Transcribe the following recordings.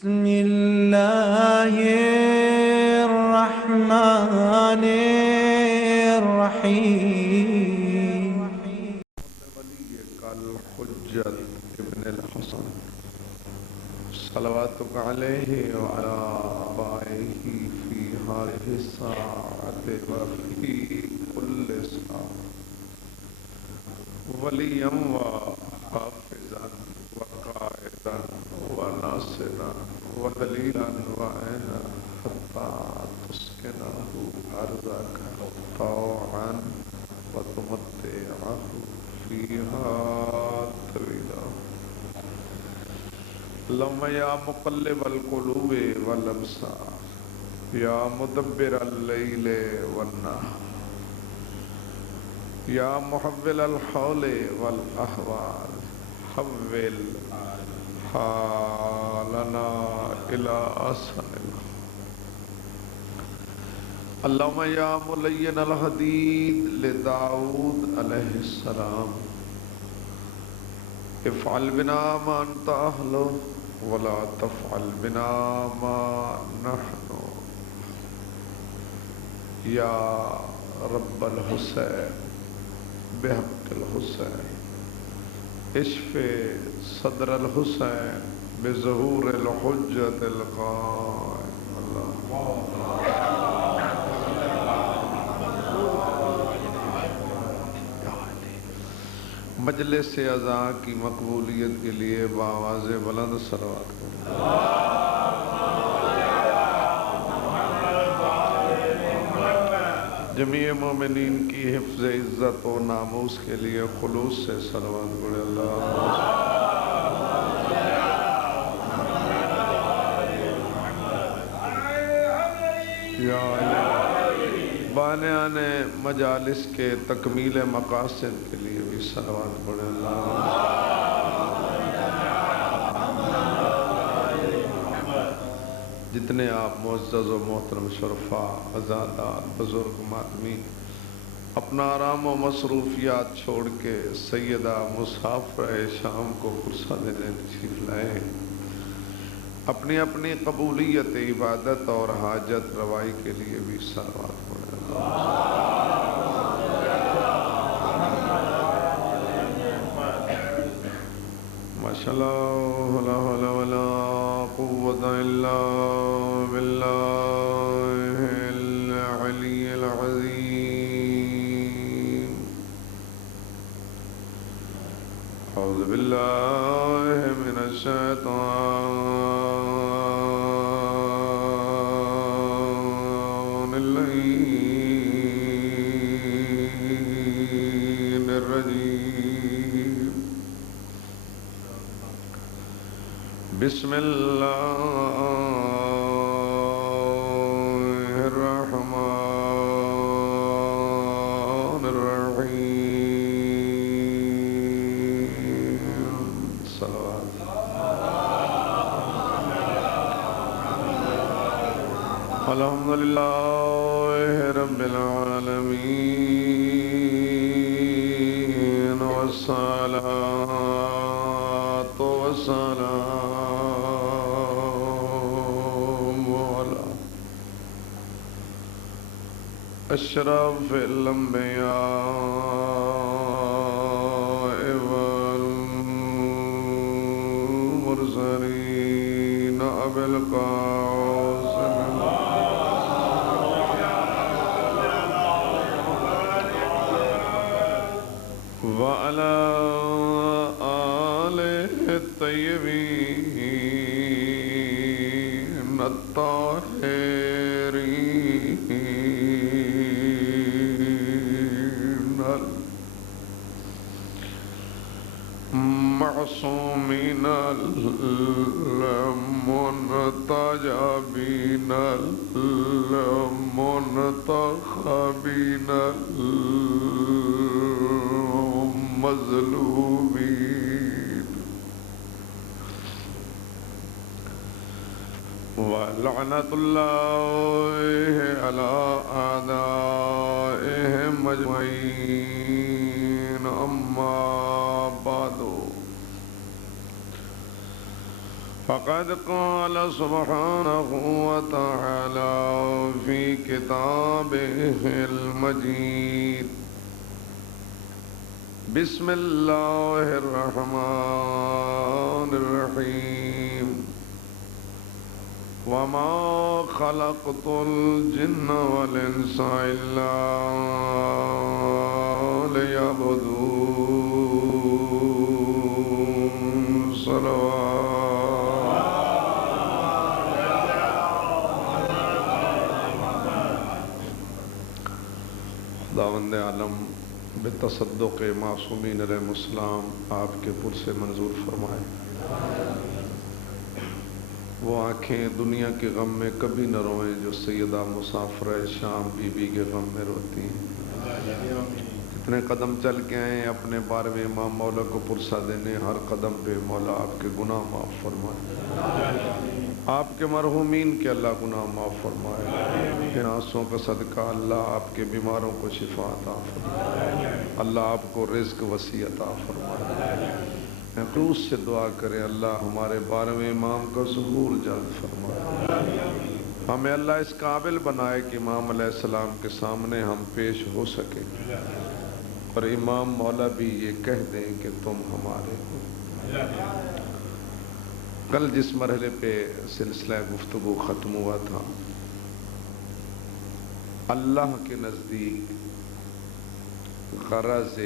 بسم الله الرحمن الرحيم. ولی الحجت ابن الحسن صلواتک علیہ وعلى آبائه في هذه الساعة وفي كل ساعة وليا وحافظا وقائدا وناصرا ودليلا وعينا حتى تسكنه أرضك طوعا وتمتعه فيها طويلا. اللهم يا مقلب القلوب والابصار يا مدبر الليل والنهار يا محول الحول والاحوال حول حالنا الى احسن الحال. اللهم يا ملين الحديد لداود عليه السلام افعل بنا ما انت اهله ولا تفعل بنا ما نحن. یا رب الحسین بحق الحسین اشف صدر الحسین بظہور الحجت القائم. اللہ مجلس اذاں کی مقبولیت کے لیے بآواز بلند صلوات کریں. جمیع مومنین کی حفظ عزت و ناموس کے لیے خلوص سے صلوات پڑھیں. اللہ یا بانیان مجالس کے تکمیل مقاصد کے لیے بھی صلوات پڑھیں. اللہ جتنے آپ معزز و محترم شرفاء عزادار بزرگ ماتمین اپنا آرام و مصروفیات چھوڑ کے سیدہ مسافر شام کو قرصہ دینے تشریف لائے، اپنی اپنی قبولیت عبادت اور حاجت روائی کے لیے بھی صلوات پڑھیں. ماشاءاللہ لا حول ولا قوة الا باللہ العلی العظیم. اعوذ باللہ من الشیطان اللعین الرجیم. بسم اللہ الرحمن الرحیم. صلوات. الحمدللہ رب العالمین والصلاة والسلام على اشرف الانبیاء والمرسلین ابی القاسم وعلى آله الطيبين الطاهرين المعصومين المنتجبين المنتخبين مظلومین ولعنت اللہ علی اعدائهم اجمعین. اما بعد فقد قال سبحانه وتعالى في كتابه المجيد بسم الله الرحمن الرحيم وما خلقت الجن والإنس إلا ليعبدون خداوند عالم بتصدق معصومین علیہ السلام آپ کے پر سے منظور فرمائے۔ وہ آنکھیں دنیا کے غم میں کبھی نہ روئیں جو سیدہ مسافرہ شام بی بی کے غم میں روتی ہیں۔ کتنے قدم چل کے آئیں اپنے 12ویں امام مولا کو پرسہ دینے، ہر قدم پہ مولا آپ کے گناہ معاف فرمائے، آپ کے مرحومین کے اللہ گناہ معاف فرمائے، ان آنسوں کا صدقہ اللہ آپ کے بیماروں کو شفا عطا فرمائے، اللہ آپ کو رزق وسیع عطا فرمائے۔ میں خلوص سے دعا کریں اللہ ہمارے 12ویں امام کا ظہور جلد فرمائے، ہمیں اللہ اس قابل بنائے کہ امام علیہ السلام کے سامنے ہم پیش ہو سکیں اور امام مولا بھی یہ کہہ دیں کہ تم ہمارے ہو۔ کل جس مرحلے پہ سلسلہ گفتگو ختم ہوا تھا، اللہ کے نزدیک غرض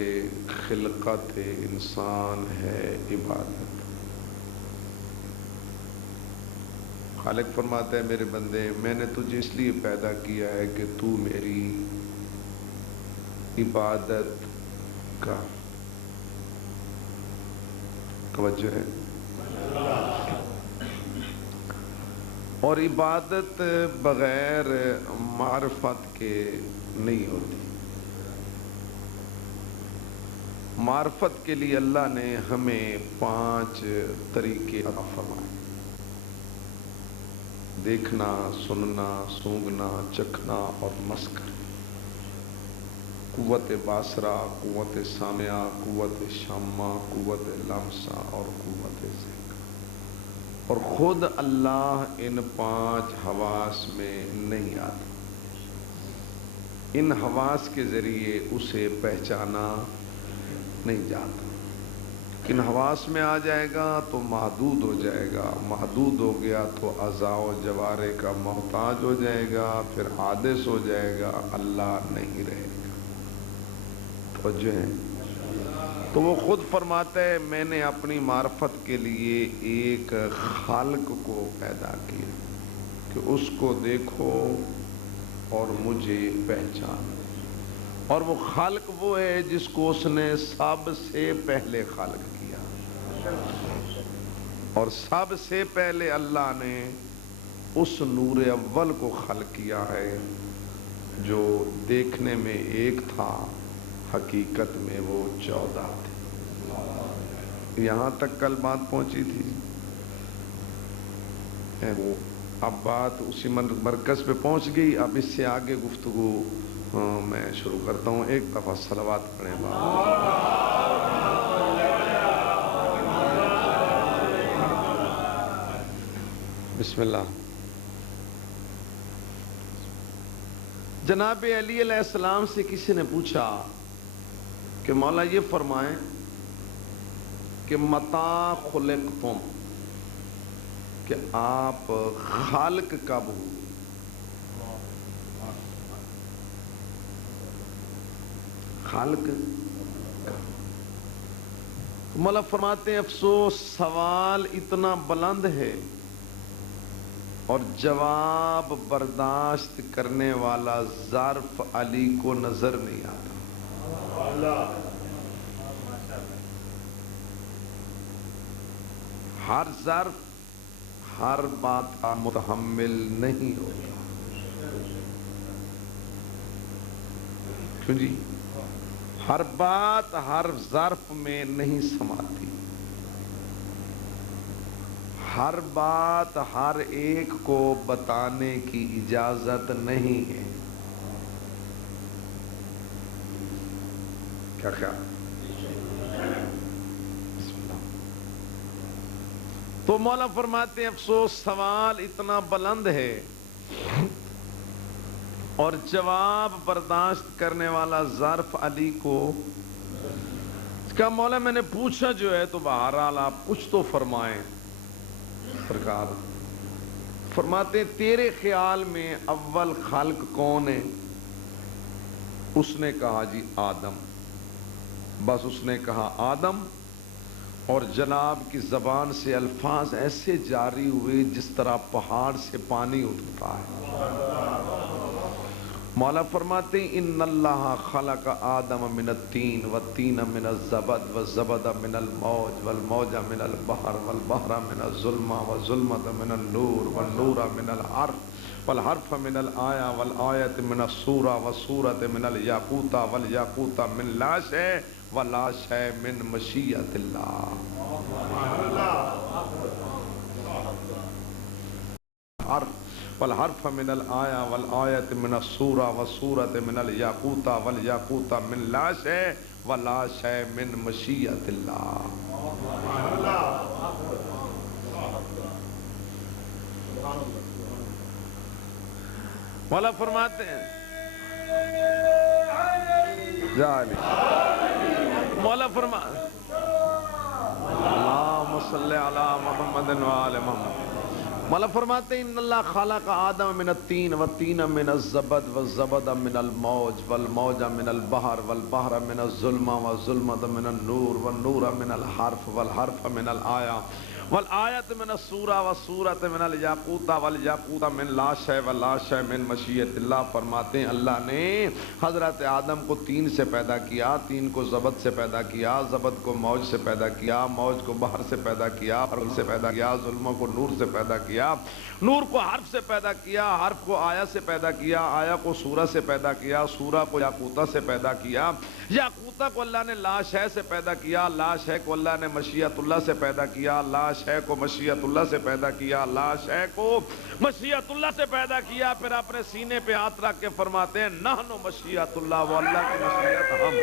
خلقت انسان ہے عبادت۔ خالق فرماتا ہے میرے بندے میں نے تجھے اس لیے پیدا کیا ہے کہ تو میری عبادت کا توجہ ہے، اور عبادت بغیر معرفت کے نہیں ہوتی۔ معرفت کے لیے اللہ نے ہمیں 5 طریقے عطا فرمائے: دیکھنا، سننا، سونگھنا، چکھنا اور مس کرنا۔ قوت باصرہ، قوت سامعہ، قوت شامہ، قوت لمسہ اور قوت ذہن۔ اور خود اللہ ان 5 حواس میں نہیں آتا، ان حواس کے ذریعے اسے پہچانا نہیں جاتا۔ ان حواس میں آ جائے گا تو محدود ہو جائے گا، محدود ہو گیا تو اعضاء و جوارح کا محتاج ہو جائے گا، پھر حادث ہو جائے گا، اللہ نہیں رہے گا۔ توجہ ہے؟ تو وہ خود فرماتا ہے میں نے اپنی معرفت کے لیے ایک خالق کو پیدا کیا کہ اس کو دیکھو اور مجھے پہچانو۔ اور وہ خالق وہ ہے جس کو اس نے سب سے پہلے خالق کیا، اور سب سے پہلے اللہ نے اس نور اول کو خلق کیا ہے جو دیکھنے میں ایک تھا، حقیقت میں وہ 14 تھے۔ یہاں تک کل بات پہنچی تھی، اب بات اسی مرکز پہ پہنچ گئی۔ اب اس سے آگے گفتگو میں شروع کرتا ہوں۔ ایک دفعہ صلوات پڑھیں بابا۔ بسم اللہ۔ جناب علی علیہ السلام سے کسی نے پوچھا کہ مولا یہ فرمائیں کہ متى خلقتم، کہ آپ خالق کب ہو؟ خالق مولا فرماتے ہیں افسوس سوال اتنا بلند ہے اور جواب برداشت کرنے والا ظرف علی کو نظر نہیں آتا۔ ہر ظرف ہر بات کا متحمل نہیں ہوتا۔ کیوں جی؟ ہر بات ہر ظرف میں نہیں سماتی، ہر بات ہر ایک کو بتانے کی اجازت نہیں ہے۔ کیا خیال؟ تو مولا فرماتے ہیں افسوس سوال اتنا بلند ہے اور جواب برداشت کرنے والا ظرف علی کو کہا مولا میں نے پوچھا جو ہے تو بہرحال آپ کچھ تو فرمائیں. سرکار فرماتے ہیں تیرے خیال میں اول خلق کون ہے؟ اس نے کہا جی آدم. بس اس نے کہا آدم اور جناب کی زبان سے الفاظ ایسے جاری ہوئے جس طرح پہاڑ سے پانی اٹھتا ہے. مولا فرماتے ہیں ان اللہ خلق آدم من الطین والطین من الزبد والزبد من الموج والموج من البحر والبحر من الظلمہ والظلمۃ من النور والنور من الحرف والحرف من الآیہ والآیت من السورہ والسورۃ من الیاقوت والیاقوت من لا شیء ولا شیء من مشیۃ اللہ. والحرف من الآیہ والآیت من السورہ والسورۃ من الیاقوت والیاقوت من لا شیء ولا شیء من مشیۃ اللہ. مولا فرماتے ہیں مولا فرماتے اللہم صلی علی محمد وآل محمد. مولا فرماتے ہیں ان اللہ خلق آدم من الطین والطین من الزبد والزبد من الموج والموج من البحر والبحر من الظلمہ والظلمۃ من النور والنور من الحرف والحرف من الآیہ والآیت من السورہ والسورۃ من الیاقوت والیاقوت من لا شیء ولا شیء من مشیۃ اللہ. فرماتے ہیں اللہ نے حضرت آدم کو طین سے پیدا کیا, طین کو زبد سے پیدا کیا, زبد کو موج سے پیدا کیا, موج کو بحر سے پیدا کیا, بحر سے پیدا کیا, ظلموں کو نور سے پیدا کیا, نور کو حرف سے پیدا کیا, حرف کو آیہ سے پیدا کیا, آیہ کو سورہ سے پیدا کیا, سورہ کو یاقوتہ سے پیدا کیا, یاقوتہ کو اللہ نے لا شیء سے پیدا کیا, لا شیء کو اللہ نے مشیۃ اللہ سے پیدا کیا, لا شیء کو مشیۃ اللہ سے پیدا کیا, لا شیء کو مشیۃ اللہ سے پیدا کیا. پھر اپنے سینے پہ ہاتھ رکھ کے فرماتے ہیں نحن مشیۃ اللہ, وہ اللہ کی مشیت ہم.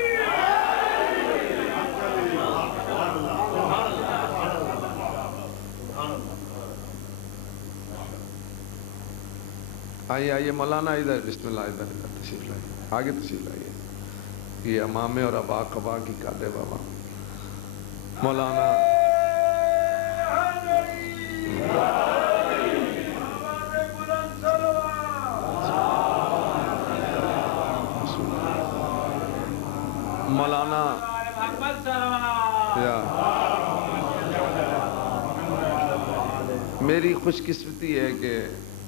آئیے آئیے مولانا ادھر بسم اللہ ادھر تشریف لائیے, آگے تشریف لائیے. یہ امامے اور ابا قبا کی کادے بابا مولانا مولانا میری خوش قسمتی ہے کہ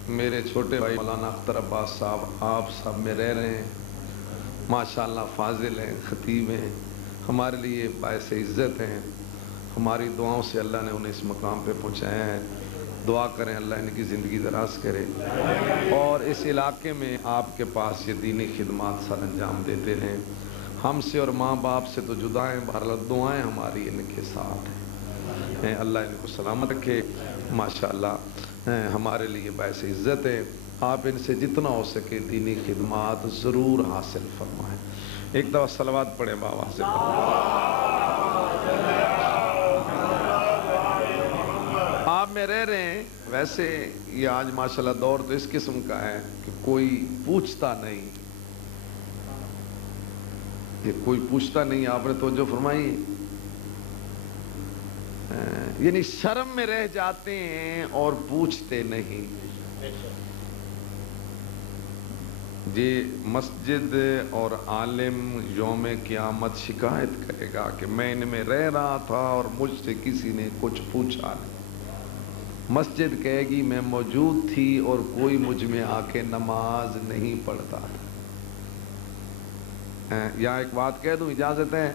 میرے چھوٹے بھائی مولانا اختر عباس صاحب آپ سب میں رہ رہے ہیں. ماشاءاللہ فاضل ہیں, خطیب ہیں, ہمارے لیے باعث عزت ہیں. ہماری دعاؤں سے اللہ نے انہیں اس مقام پہ پہنچایا ہے. دعا کریں اللہ ان کی زندگی دراز کرے اور اس علاقے میں آپ کے پاس یہ دینی خدمات سر انجام دیتے رہیں. ہم سے اور ماں باپ سے تو جدا ہیں, بہرحال دعائیں ہماری ان کے ساتھ ہیں. اللہ ان کو سلامت رکھے. ماشاءاللہ ہمارے لیے باعث عزت ہے. آپ ان سے جتنا ہو سکے دینی خدمات ضرور حاصل فرمائیں. ایک دفعہ صلوات پڑھیں بابا سے. آپ میں رہ رہے ہیں. ویسے یہ آج ماشاءاللہ دور تو اس قسم کا ہے کہ کوئی پوچھتا نہیں, یہ کوئی پوچھتا نہیں. آپ نے توجہ فرمائی, یعنی شرم میں رہ جاتے ہیں اور پوچھتے نہیں. یہ مسجد اور عالم یوم قیامت شکایت کرے گا کہ میں ان میں رہ رہا تھا اور مجھ سے کسی نے کچھ پوچھا نہیں. مسجد کہے گی میں موجود تھی اور کوئی مجھ میں آ کے نماز نہیں پڑھتا تھا. یہاں ایک بات کہہ دوں, اجازت ہے,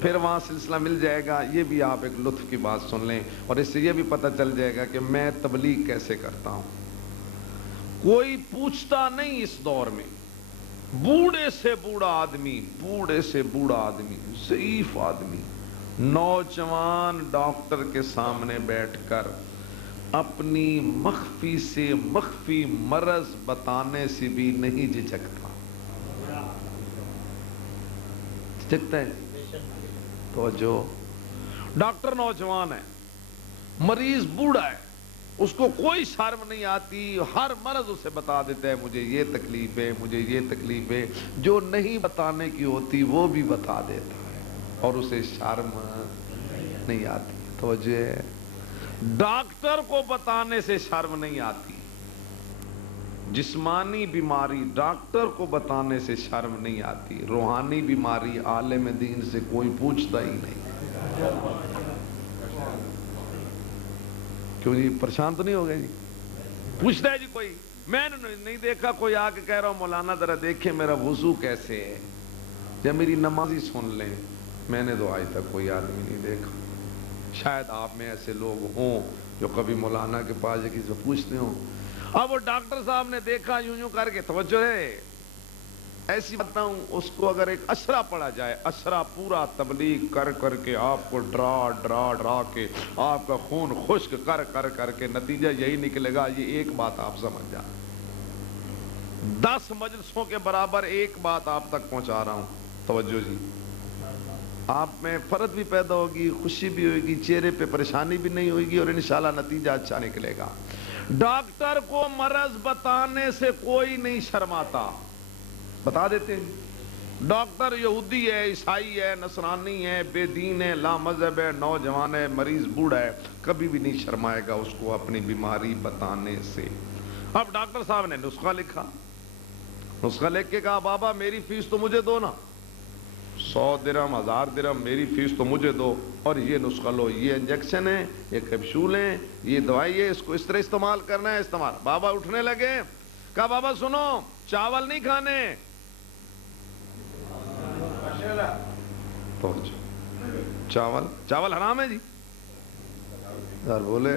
پھر وہاں سلسلہ مل جائے گا. یہ بھی آپ ایک لطف کی بات سن لیں اور اس سے یہ بھی پتہ چل جائے گا کہ میں تبلیغ کیسے کرتا ہوں. کوئی پوچھتا نہیں اس دور میں. بوڑھے سے بوڑھا آدمی, بوڑھے سے بوڑھا آدمی, ضعیف آدمی, نوجوان ڈاکٹر کے سامنے بیٹھ کر اپنی مخفی سے مخفی مرض بتانے سے بھی نہیں جھجکتا. جھجکتا ہے؟ تو جو ڈاکٹر نوجوان ہے, مریض بوڑھا ہے، اس کو کوئی شرم نہیں آتی، ہر مرض اسے بتا دیتا ہے مجھے یہ تکلیف ہے، مجھے یہ تکلیف ہے، جو نہیں بتانے کی ہوتی وہ بھی بتا دیتا ہے اور اسے شرم نہیں آتی۔ توجہ ہے، ڈاکٹر کو بتانے سے شرم نہیں آتی، جسمانی بیماری ڈاکٹر کو بتانے سے شرم نہیں آتی، روحانی بیماری عالم دین سے کوئی پوچھتا ہی نہیں۔ کیوں جی پریشان تو نہیں ہو گئے جی؟ پوچھتا ہے جی کوئی؟ میں نے نہیں دیکھا کوئی آ کے کہہ رہا ہوں مولانا ذرا دیکھیں میرا وضو کیسے ہے یا میری نمازی سن لیں، میں نے تو آج تک کوئی آدمی نہیں دیکھا۔ شاید آپ میں ایسے لوگ ہوں جو کبھی مولانا کے پاس کسی سے پوچھتے ہوں۔ اب وہ ڈاکٹر صاحب نے دیکھا یوں یوں کر کے، توجہ ہے ایسی بتاؤں، اس کو اگر ایک اشرا پڑھا جائے، اشرا پورا تبلیغ کر کر کے آپ کو ڈرا ڈرا ڈرا کے آپ کا خون خشک کر کر کر کے نتیجہ یہی نکلے گا، یہ ایک بات آپ سمجھ جائیں، 10 مجلسوں کے برابر ایک بات آپ تک پہنچا رہا ہوں۔ توجہ جی، آپ میں فرد بھی پیدا ہوگی، خوشی بھی ہوگی، چہرے پہ پریشانی بھی نہیں ہوگی اور انشاءاللہ نتیجہ اچھا نکلے گا۔ ڈاکٹر کو مرض بتانے سے کوئی نہیں شرماتا، بتا دیتے ہیں۔ ڈاکٹر یہودی ہے، عیسائی ہے، نصرانی ہے، بے دین ہے، لا مذہب ہے، نوجوان ہے، مریض بوڑھا ہے، کبھی بھی نہیں شرمائے گا اس کو اپنی بیماری بتانے سے۔ اب ڈاکٹر صاحب نے نسخہ لکھا، نسخہ لکھ کے کہا بابا میری فیس تو مجھے دو نا، 100 درہم 1000 درہم میری فیس تو مجھے دو، اور یہ نسخہ لو، یہ انجیکشن ہے، یہ کیپسول ہیں، یہ دوائی ہے، اس کو اس طرح استعمال کرنا ہے، استعمال۔ بابا اٹھنے لگے، کہا بابا سنو چاول نہیں کھانے، چاول حرام ہے جی، یار بولے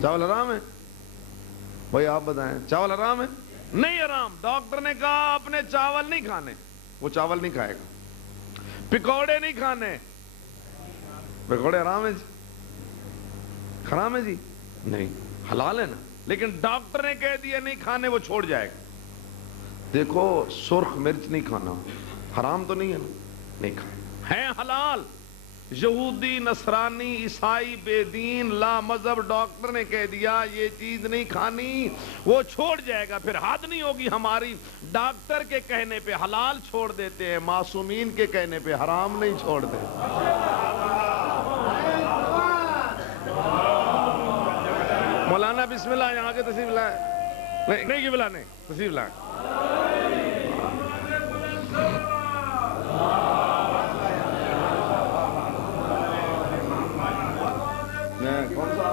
چاول حرام ہے؟ بھائی آپ بتائیں چاول حرام ہے؟ نہیں حرام۔ ڈاکٹر نے کہا اپنے چاول نہیں کھانے، وہ چاول نہیں کھائے گا۔ پکوڑے نہیں کھانے، پکوڑے حرام ہے جی؟ حرام ہے جی؟ نہیں، حلال ہے نا، لیکن ڈاکٹر نے کہہ دیا نہیں کھانے، وہ چھوڑ جائے گا۔ دیکھو سرخ مرچ نہیں کھانا، حرام تو نہیں ہے نا، نہیں کھائے، ہے حلال۔ یہودی، نصرانی، عیسائی، بے دین، لا مذہب، ڈاکٹر نے کہہ دیا یہ چیز نہیں کھانی، وہ چھوڑ جائے گا۔ پھر حد نہیں ہوگی ہماری، ڈاکٹر کے کہنے پہ حلال چھوڑ دیتے ہیں، معصومین کے کہنے پہ حرام نہیں چھوڑتے۔ مولانا بسم اللہ، یہاں کے تشریف لائیں، نہیں کی بلانے، تشریف لائیں۔ کون سا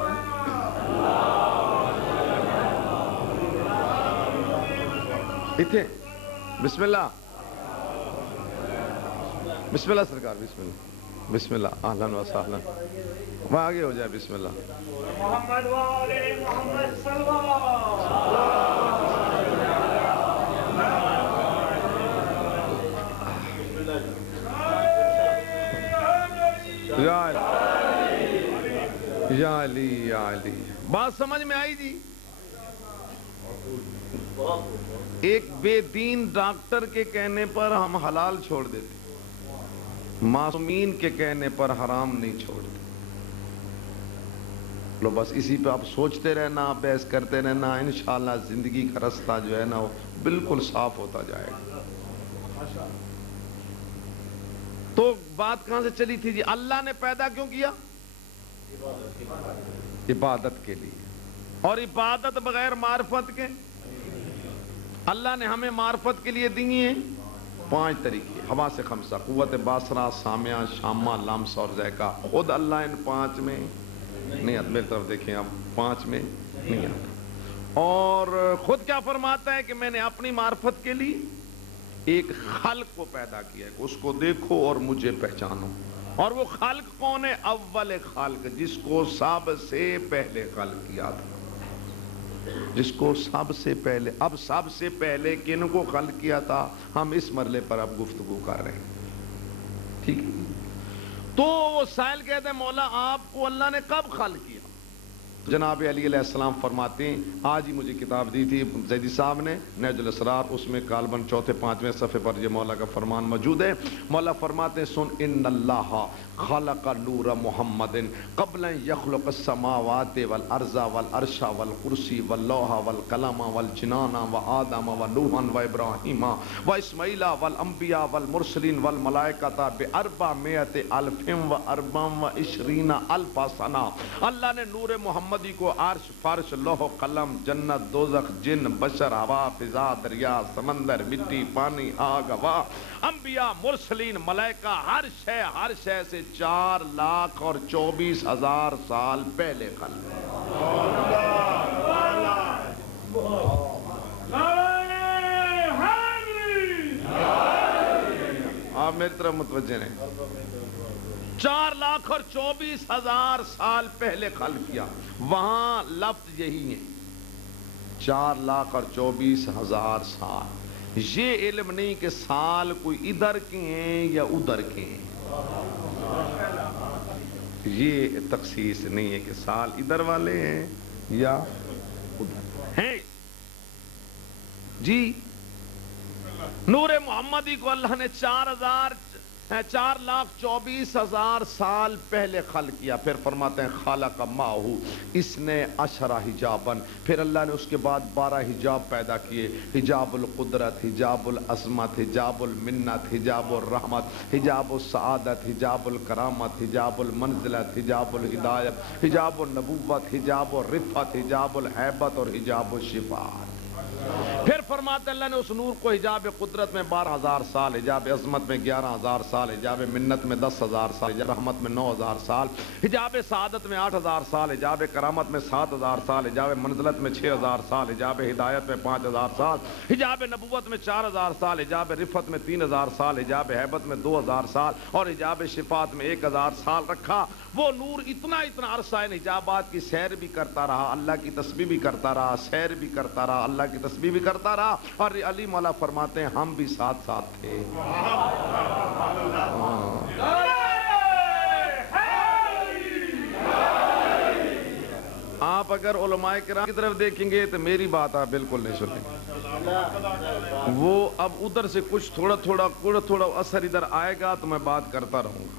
اتنے؟ بسم اللہ، بسم اللہ سرکار، بسم اللہ، بسم اللہ، اہلاً و سہلاً، وہاں آگے ہو جائے، بسم اللہ۔ محمد وآلِ محمد صلی اللہ۔ یا علی یا علی، بات سمجھ میں آئی جی؟ ایک بے دین ڈاکٹر کے کہنے پر ہم حلال چھوڑ دیتے، معصومین کے کہنے پر حرام نہیں چھوڑتے۔ لو بس اسی پہ آپ سوچتے رہنا، بحث کرتے رہنا، انشاءاللہ زندگی کا رستہ جو ہے نا وہ بالکل صاف ہوتا جائے گا۔ تو بات کہاں سے چلی تھی جی؟ اللہ نے پیدا کیوں کیا؟ عبادت کے لیے، اور عبادت بغیر معرفت کے؟ اللہ نے ہمیں معرفت کے لیے دی ہیں 5 طریقے، حواس 5، قوت باصرہ، سامعہ، شامہ، لمس اور ذائقہ۔ خود اللہ ان 5 میں نہیں آتا، میری طرف دیکھیں آپ، 5 میں نہیں آتا۔ اور خود کیا فرماتا ہے کہ میں نے اپنی معرفت کے لیے ایک خلق کو پیدا کیا ہے، اس کو دیکھو اور مجھے پہچانو۔ اور وہ خلق کون ہے؟ اول خلق، جس کو سب سے پہلے خلق کیا تھا، جس کو سب سے پہلے۔ اب سب سے پہلے کن کو خلق کیا تھا، ہم اس مرحلے پر اب گفتگو کر رہے ہیں، ٹھیک ہے؟ تو وہ سائل کہتے ہیں مولا آپ کو اللہ نے کب خلق کیا؟ جناب علی علیہ السلام فرماتے ہیں، آج ہی مجھے کتاب دی تھی زیدی صاحب نے نیج الاسرار، اس میں کالبن چوتھے 5ویں صفحے پر یہ مولا کا فرمان موجود ہے۔ مولا فرماتے ہیں سن ان اللہ خلق نور محمد قبل یخلق السماوات والارض والعرش والکرسی واللوح والقلم والجنان وآدم ونوحا وابراہیم واسماعیل والانبیاء والمرسلین والملائکۃ ب400 الف و24 الف سنہ۔ اللہ نے نور محمدی کو عرش، فرش، لوح، قلم، جنت، دوزخ، جن، بشر، ہوا، فضا، دریا، سمندر، مٹی، پانی، آگ، ہوا، انبیاء، مرسلین، ملائکہ، ہر شے سے 4,24,000 سال پہلے خلق۔ آپ میری طرف متوجہ ہیں، 4,24,000 سال پہلے خلق کیا۔ وہاں لفظ یہی ہے 4,24,000 سال۔ یہ علم نہیں کہ سال کوئی ادھر کے ہیں یا ادھر کے ہیں، یہ تخصیص نہیں ہے کہ سال ادھر والے ہیں یا ادھر ہیں۔ جی نور محمدی کو اللہ نے 4,24,000 سال پہلے خلق کیا۔ پھر فرماتے ہیں خالق ماہو، اس نے 10 حجابن، پھر اللہ نے اس کے بعد 12 حجاب پیدا کیے، حجاب القدرت، حجاب العظمت، حجاب المنت، حجاب الرحمت، حجاب السعادت، حجاب الکرامت، حجاب المنزلت، حجاب الہدایت، حجاب النبوت، حجاب الرفعت، حجاب الہیبت اور حجاب الشفاعت۔ پھر فرماتے اللہ نے اس نور کو حجاب قدرت میں 12,000 سال، حجاب عظمت میں 11,000 سال، حجاب منت میں 10,000 سال، حجاب رحمت میں 9,000 سال، حجاب سعادت میں 8,000 سال، حجاب کرامت میں 7,000 سال، حجاب منزلت میں 6,000 سال، حجاب ہدایت میں 5,000 سال، حجاب نبوت میں 4,000 سال، حجاب رفعت میں 3,000 سال، حجاب ہیبت میں 2,000 سال اور حجاب شفاعت میں 1,000 سال رکھا۔ وہ نور اتنا عرصہ ان حجابات کی سیر بھی کرتا رہا، اللہ کی تسبیح بھی کرتا رہا، سیر بھی کرتا رہا، اللہ کی تسبیح بھی کرتا رہا، اور علی مولا فرماتے ہیں ہم بھی ساتھ ساتھ تھے۔ آپ اگر علماء کرام کی طرف دیکھیں گے تو میری بات آپ بالکل نہیں سنیں گے، وہ اب ادھر سے کچھ تھوڑا اثر ادھر آئے گا تو میں بات کرتا رہوں گا،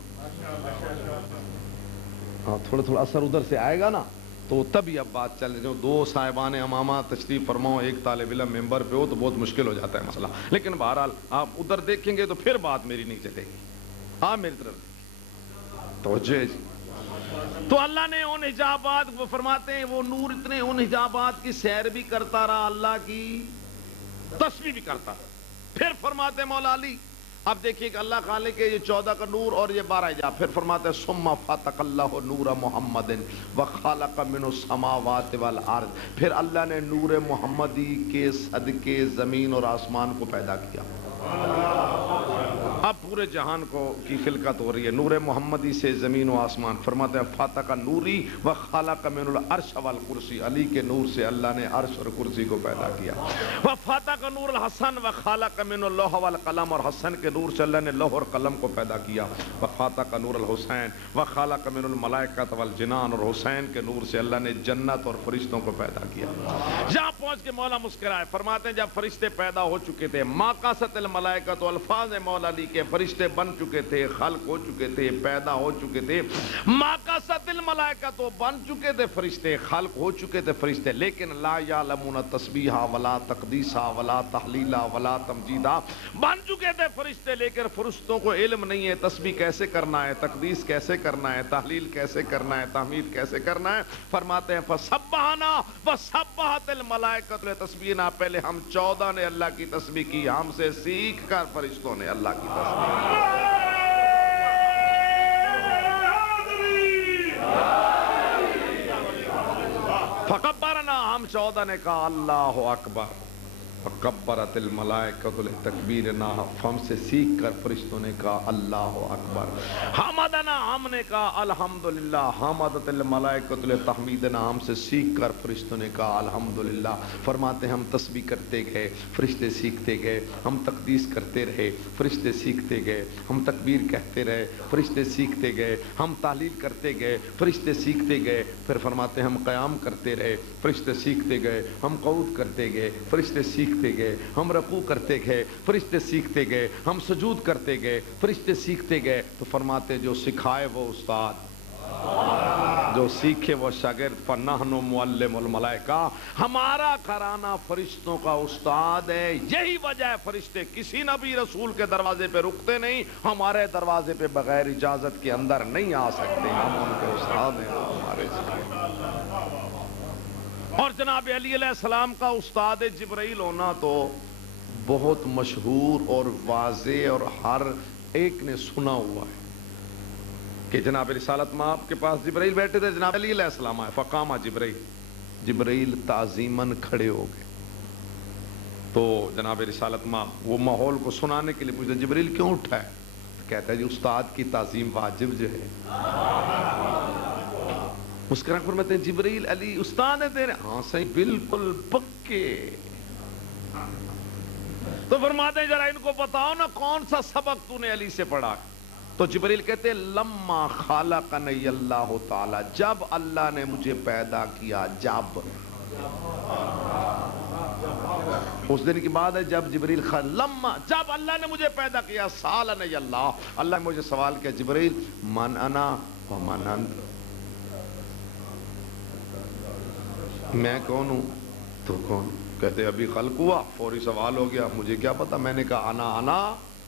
تھوڑا اثر ادھر سے آئے گا نا تو تبھی اب بات چل رہی ہے۔ 2 صاحبان امامہ تشریف فرماؤ، ایک طالب علم ممبر پہ ہو تو بہت مشکل ہو جاتا ہے مسئلہ، لیکن بہرحال آپ ادھر دیکھیں گے تو پھر بات میری نہیں چلے گی۔ آپ میری طرف توجہ۔ تو اللہ نے ان حجابات وہ فرماتے ہیں وہ نور اتنے ان حجابات کی سیر بھی کرتا رہا، اللہ کی تسبیح بھی کرتا رہا۔ پھر فرماتے ہیں مولا علی، اب دیکھیے کہ اللہ خالق کے یہ 14 کا نور اور یہ 12 حجاب۔ پھر فرماتے ہیں ثم فتق اللہ نور محمد وخلق من السماوات والارض، پھر اللہ نے نور محمدی کے صدقے زمین اور آسمان کو پیدا کیا۔ اب پورے جہان کو کی خلقت ہو رہی ہے نور محمدی سے، زمین و آسمان۔ فرماتے ہیں فاتق نوری وخلق من العرش والکرسی، علی کے نور سے اللہ نے عرش اور کرسی کو پیدا کیا۔ وفاتق نور الحسن وخلق من اللوح والقلم، اور حسن کے نور سے اللہ نے لوح اور قلم کو پیدا کیا۔ وفاتق نور الحسین وخلق من الملائکۃ والجنان، اور حسین کے نور سے اللہ نے جنت اور فرشتوں کو پیدا کیا۔ جہاں پہنچ کے مولا مسکرائے، فرماتے ہیں جب فرشتے پیدا ہو چکے تھے، ما قاست الملائکۃ، الفاظ مولا علی کے فرشتے بن چکے تھے، خلق ہو چکے تھے، پیدا ہو چکے تھے۔ ما قاست الملائکۃ، تو بن چکے تھے فرشتے، خلق ہو چکے تھے فرشتے، لیکن لا یعلمون تسبیحا ولا تقدیسا ولا تحلیلا ولا تمجیدا، بن چکے تھے فرشتے لیکن فرشتوں کو علم نہیں ہے تسبیح کیسے کرنا ہے، تقدیس کیسے کرنا ہے، تحلیل کیسے کرنا ہے، تحمید کیسے کرنا ہے۔ فرماتے ہیں فسبحنا وسبحت الملائکۃ لتسبیحنا، پہلے ہم 14 نے اللہ کی تسبیح کی، ہم سے سیکھ کر فرشتوں نے اللہ کی تسبیح کی۔ فکبرنا، ہم 14 نے کہا اللہ اکبر۔ فکبرت الملائکۃ لتکبیر ناف، ہم سے سیکھ کر فرشتوں نے کہا اللہ اکبر، حمدنا ہم نے کہا الحمدللہ، حمدت الملائکۃ لتحمیدنا ہم سے سیکھ کر فرشتوں نے کہا الحمدللہ۔ فرماتے ہیں ہم تسبیح کرتے گئے، فرشتے سیکھتے گئے، ہم تقدیس کرتے رہے، فرشتے سیکھتے گئے، ہم تکبیر کہتے رہے، فرشتے سیکھتے گئے، ہم تحلیل کرتے گئے، فرشتے سیکھتے گئے، پھر فرماتے ہیں ہم قیام کرتے رہے، فرشتے سیکھتے گئے، ہم قعود کرتے گئے، فرشتے سیکھتے گئے، ہم رکوع کرتے گئے، فرشتے سیکھتے گئے، ہم سجود کرتے گئے، فرشتے سیکھتے گئے۔ تو فرماتے جو سکھائے وہ استاد، جو سیکھے وہ شاگرد، فَنَحْنُ مُعَلِّمُ الْمَلَائِکَہ، ہمارا گھرانہ فرشتوں کا استاد ہے۔ یہی وجہ ہے فرشتے کسی نبی رسول کے دروازے پہ رکتے نہیں، ہمارے دروازے پہ بغیر اجازت کے اندر نہیں آ سکتے، ہم ان کے استاد ہیں، ہمارے شاگرد۔ اور جناب علی علیہ السلام کا استاد جبرائیل ہونا تو بہت مشہور اور واضح اور ہر ایک نے سنا ہوا ہے کہ جناب رسالت میں آپ کے پاس جبرائیل بیٹھے تھے، جناب علی علیہ السلام آئے، فقام جبرائیل، جبرائیل تعظیماً کھڑے ہو گئے۔ تو جناب رسالت میں وہ ماحول کو سنانے کے لیے پوچھتے جبرائیل کیوں اٹھا ہے؟ تو کہتا ہے جی استاد کی تعظیم واجب جو ہے۔ مسکرا کر فرماتے ہیں جبرائیل علی استاد ہے تیرے؟ ہاں صحیح، بالکل پکے۔ تو فرماتے ہیں ذرا ان کو بتاؤ نا کون سا سبق تو نے علی سے پڑھا؟ تو جبرائیل کہتے ہیں لما خلقنی اللہ تعالی، جب اللہ نے مجھے پیدا کیا، جب اس دن کی بات ہے جب جبرائیل لما، جب اللہ نے مجھے پیدا کیا، سالنی اللہ، اللہ نے مجھے سوال کیا جبرائیل من انا ومن انت، میں کون ہوں تو کون؟ کہتے ابھی خلق ہوا، فوری سوال ہو گیا، مجھے کیا پتا، میں نے کہا انا انا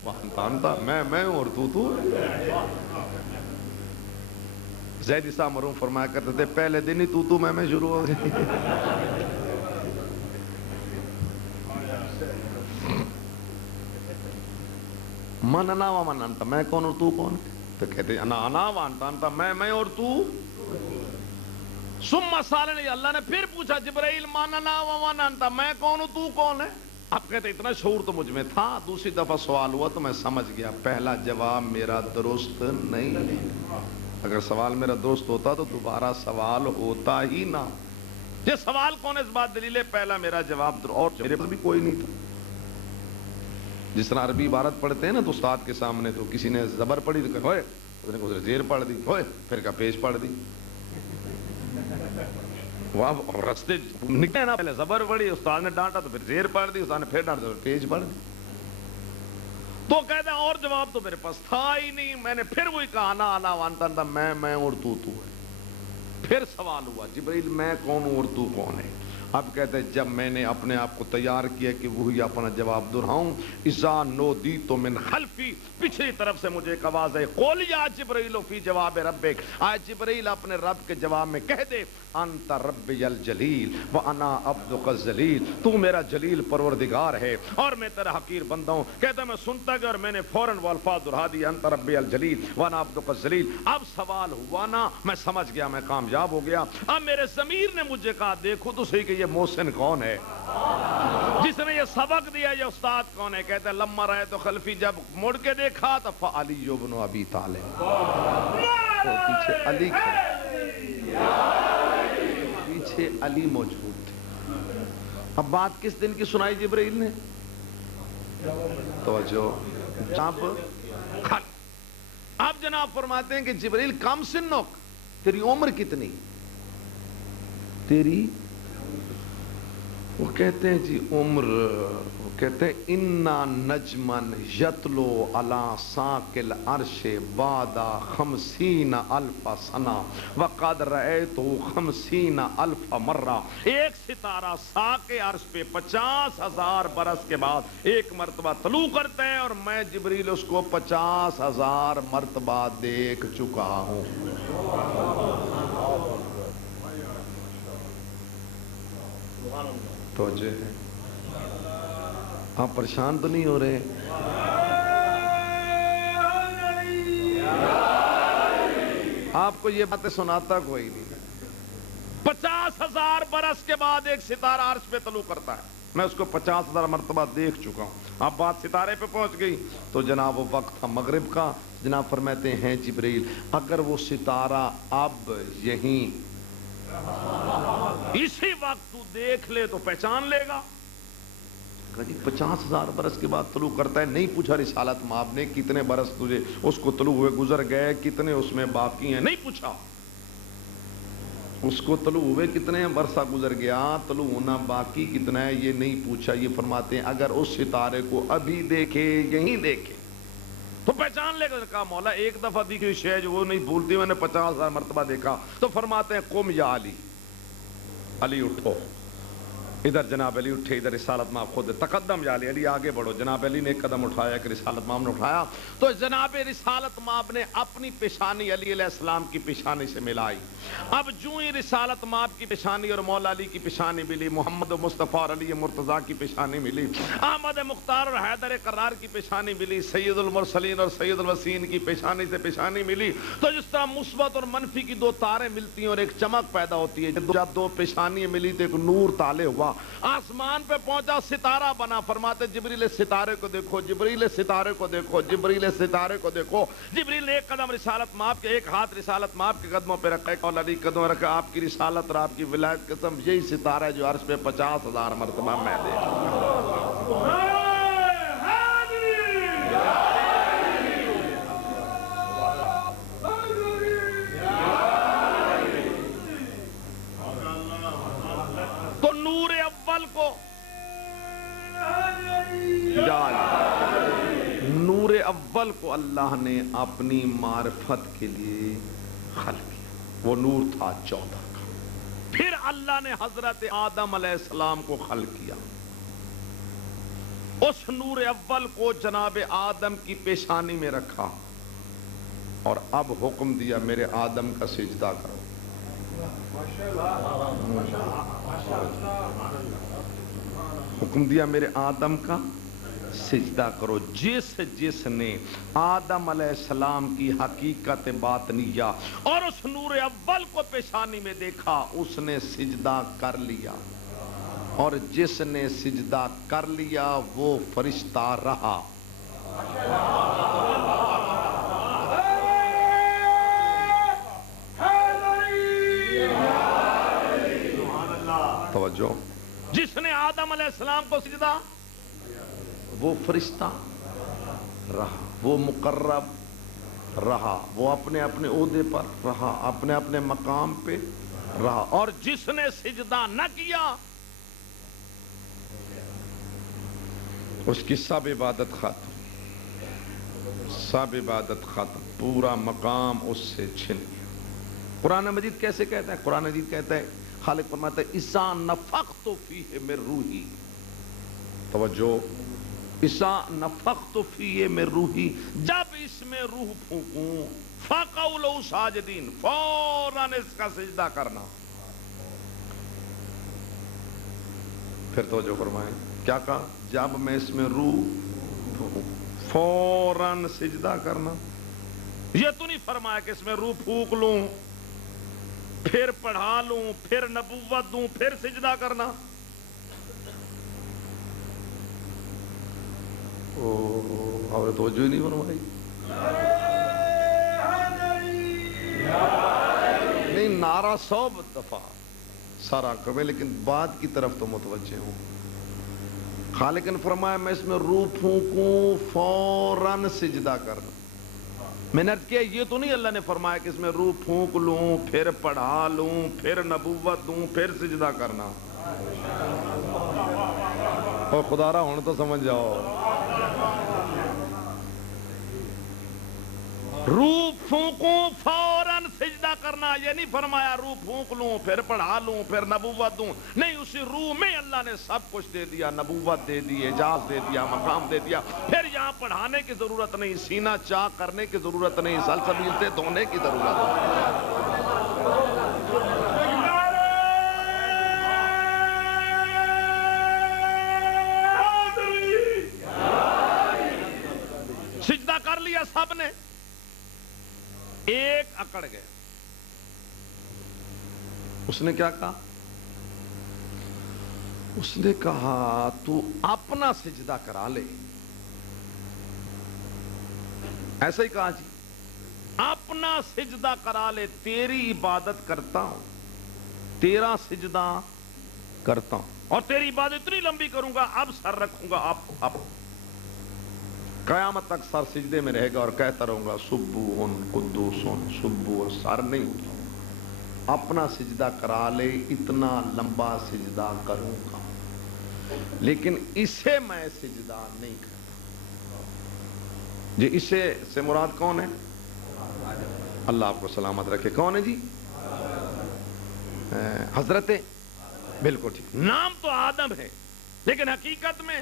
وانت انت، میں ہوں اور تو۔ زید صاحب مرحوم فرمایا کرتے تھے پہلے دن ہی تو میں شروع ہو گئی۔ من انا ومن انت، میں کون اور تو کون؟ تو کہتے انا انا وانت انت، میں اور تو۔ ثم سالنی، اللہ نے پھر پوچھا جبرائیل من انا ومن انت، میں کون ہوں تو کون ہے؟ اب کہتے اتنا شعور تو مجھ میں تھا، دوسری دفعہ سوال ہوا تو میں سمجھ گیا پہلا جواب میرا درست نہیں، اگر سوال میرا درست ہوتا تو دوبارہ سوال ہوتا ہی نہ۔ یہ سوال کون ہے اس بات دلیل ہے پہلا میرا جواب اور میرے پاس بھی کوئی نہیں تھا۔ جس طرح عربی عبارت پڑھتے ہیں نا تو استاد کے سامنے تو کسی نے زبر پڑھی تو کہ ہوئے، اس نے زیر پڑھ دی، ہوئے پھر کا پیش پڑھ دی، وہ رستے نکلے نا، پہلے زبر پڑھی، استاد نے ڈانٹا تو پھر زیر پڑھ دی، استاد نے پھر ڈانٹا تو پیج پڑھ دی۔ تو کہتے ہیں اور جواب تو میرے پاس تھا ہی نہیں، میں نے پھر وہی کہا انا انا وانت انت، میں اور تو ہے۔ پھر سوال ہوا جبرائیل میں کون ہوں اور تو کون ہے؟ اب کہتے ہیں جب میں نے اپنے آپ کو تیار کیا کہ وہی اپنا جواب دہراؤں، اذا نودیت من خلفی، پچھلی طرف سے مجھے ایک آواز ہے، قول یا جبرائیل فی جواب ربک، آئے جبرائیل اپنے رب کے جواب میں کہہ دے انت ربی الجلیل وانا عبدک الذلیل، تو میرا جلیل پروردگار ہے اور میں تیرا حقیر بندہ ہوں۔ کہتا میں سنتا گیا اور میں نے فوراً وہ الفاظ دہرا دی انت ربی الجلیل وانا عبدک الذلیل۔ اب سوال ہوا نا، میں سمجھ گیا، میں کامیاب ہو گیا۔ اب میرے ضمیر نے مجھے کہا دیکھو تو صحیح کہ یہ محسن کون ہے، جس نے یہ سبق دیا، یہ استاد کون ہے؟ کہتے ہیں لما رہے تو خلفی، جب مڑ کے دیکھا تو فعلی ابن ابی طالب، تو پیچھے علی پیچھے علی موجود تھے۔ اب بات کس دن کی سنائی جبرائیل نے؟ توجہ، اب جناب فرماتے ہیں کہ جبرائیل کم سنک، تیری عمر کتنی؟ تیری، وہ کہتے ہیں جی عمر، وہ کہتے ہیں انا نجمن یتلو علی ساق العرش بعد 50,000 سنہ وقد رأیتہ 50,000 مرہ، ایک ستارہ ساق عرش پہ 50,000 برس کے بعد ایک مرتبہ طلوع کرتا ہے، اور میں جبریل اس کو 50,000 مرتبہ دیکھ چکا ہوں۔ توجہ ہے، آپ پریشان تو نہیں ہو رہے؟ آپ کو یہ باتیں سناتا کوئی نہیں۔ 50,000 برس کے بعد ایک ستارہ عرش پہ طلوع کرتا ہے، میں اس کو 50,000 مرتبہ دیکھ چکا ہوں. اب بات ستارے پہ پہنچ گئی تو جناب وہ وقت تھا مغرب کا. جناب فرماتے ہیں جبریل اگر وہ ستارہ اب یہیں اسی وقت تو دیکھ لے تو پہچان لے گا. کہا جی 50,000 برس کے بعد طلوع کرتا ہے. نہیں پوچھا رسالت مآب نے کتنے برس تجھے اس کو طلوع ہوئے گزر گئے, کتنے اس میں باقی ہیں, نہیں پوچھا. اس کو طلوع ہوئے کتنے برسہ گزر گیا, طلوع ہونا باقی کتنا ہے یہ نہیں پوچھا. یہ فرماتے ہیں اگر اس ستارے کو ابھی دیکھے یہیں دیکھے تو پہچان لے گا. کہا مولا ایک دفعہ دیکھی ہوئی شے جو وہ نہیں بھولتی, میں نے 50,000 مرتبہ دیکھا. تو فرماتے ہیں قم یا علی, علی اٹھو. ادھر جناب علی اٹھے, ادھر رسالت مآب خود تقدم یا علی, علی آگے بڑھو. جناب علی نے ایک قدم اٹھایا کہ رسالت مآب نے اٹھایا تو جناب رسالت مآب نے اپنی پیشانی علی علیہ السلام کی پیشانی سے ملائی. اب جو ہی رسالت مآب کی پیشانی اور مولا علی کی پیشانی ملی, محمد مصطفیٰ اور علی مرتضیٰ کی پیشانی ملی, احمد مختار اور حیدر قرار کی پیشانی ملی, سید المرسلین اور سید الوسین کی پیشانی سے پیشانی ملی, تو جس طرح مثبت اور منفی کی دو تاریں ملتی ہیں اور ایک چمک پیدا ہوتی ہے, جب دو پیشانی ملی تو ایک نور طالع ہوا, آسمان پہ پہنچا, ستارہ بنا. فرماتے جبریل ستارے کو دیکھو, جبریل ستارے کو دیکھو, جبریل ستارے کو دیکھو. جبریل نے ایک قدم رسالت مآب کے, ایک ہاتھ رسالت مآب کے قدموں پہ رکھا, اور علی قدموں رکھا. آپ کی رسالت اور آپ کی ولایت قسم یہی ستارہ ہے جو عرش پہ 50,000 مرتبہ میں دیکھا. تو نور اول کو نور اول کو اللہ نے اپنی معرفت کے لیے خلق کیا. وہ نور تھا 14 کا. پھر اللہ نے حضرت آدم علیہ السلام کو خلق کیا. اس نور اول کو جناب آدم کی پیشانی میں رکھا اور اب حکم دیا میرے آدم کا سجدہ کرو. حکم دیا میرے آدم کا سجدہ کرو. جس نے آدم علیہ السلام کی حقیقت باطنیہ اور اس نور اول کو پیشانی میں دیکھا اس نے سجدہ کر لیا, اور جس نے سجدہ کر لیا وہ فرشتہ رہا. توجہ. جس نے آدم علیہ السلام کو سجدہ, وہ فرشتہ رہا, وہ مقرب رہا, وہ اپنے اپنے عہدے پر رہا, اپنے اپنے مقام پہ رہا. اور جس نے سجدہ نہ کیا اس کی سب عبادت ختم, سب عبادت ختم, پورا مقام اس سے چھن گیا. قرآن مجید کیسے کہتا ہے؟ قرآن مجید کہتا ہے, خالق فرماتا ہے اِذَا نَفَخْتُ فِيهِ مِن رُوحِي. توجہ, اِذَا نَفَخْتُ فِيهِ مِن رُوحِي, جب اس میں روح پھونکوں, فَقَعُوا لَهُ سَاجِدِينَ, فوراً اس کا سجدہ کرنا. پھر توجہ فرمائیں, کیا کہا؟ جب میں اس میں روح پھونکوں فوراً سجدہ کرنا. یہ تو نہیں فرمایا کہ اس میں روح پھونک لوں, پھر پڑھا لوں, پھر نبوت دوں, پھر سجدہ کرنا. اور توجہ ہی نہیں فرمائی. نہیں, نعرہ 100 دفعہ سارا کرے لیکن بعد کی طرف تو متوجہ ہوں. خالق نے فرمایا میں اس میں روح پھونکوں فوراً سجدہ کرنا. میں نے کیا یہ تو نہیں اللہ نے فرمایا کہ اس میں روح پھونک لوں, پھر پڑھا لوں, پھر نبوت دوں, پھر سجدہ کرنا. اور خدا را ہونے تو سمجھ جاؤ. روح پھونکوں فوراً سجدہ کرنا, یہ نہیں فرمایا روح پھونک لوں, پھر پڑھا لوں, پھر نبوت دوں. نہیں, اسی روح میں اللہ نے سب کچھ دے دیا, نبوت دے دی, اعجاز دے دیا, مقام دے دیا. پھر یہاں پڑھانے کی ضرورت نہیں, سینہ چاک کرنے کی ضرورت نہیں, سلسبیل سے دھونے کی ضرورت نہیں. سجدہ کر لیا سب نے, ایک اکڑ گئے. اس نے کیا کہا؟ اس نے کہا تو اپنا سجدہ کرا لے. ایسا ہی کہا جی, اپنا سجدہ کرا لے, تیری عبادت کرتا ہوں, تیرا سجدہ کرتا ہوں, اور تیری عبادت اتنی لمبی کروں گا, اب سر رکھوں گا اب قیامت تک سر سجدے میں رہے گا اور کہتا رہوں گا سبوحن قدوسن سبوح, سر نہیں اٹھاؤں. اپنا سجدہ کرا لے, اتنا لمبا سجدہ کروں گا, لیکن اسے میں سجدہ نہیں کرتا. جی اسے سے مراد کون ہے؟ اللہ آپ کو سلامت رکھے. کون ہے جی؟ حضرت, بالکل ٹھیک. نام تو آدم ہے, لیکن حقیقت میں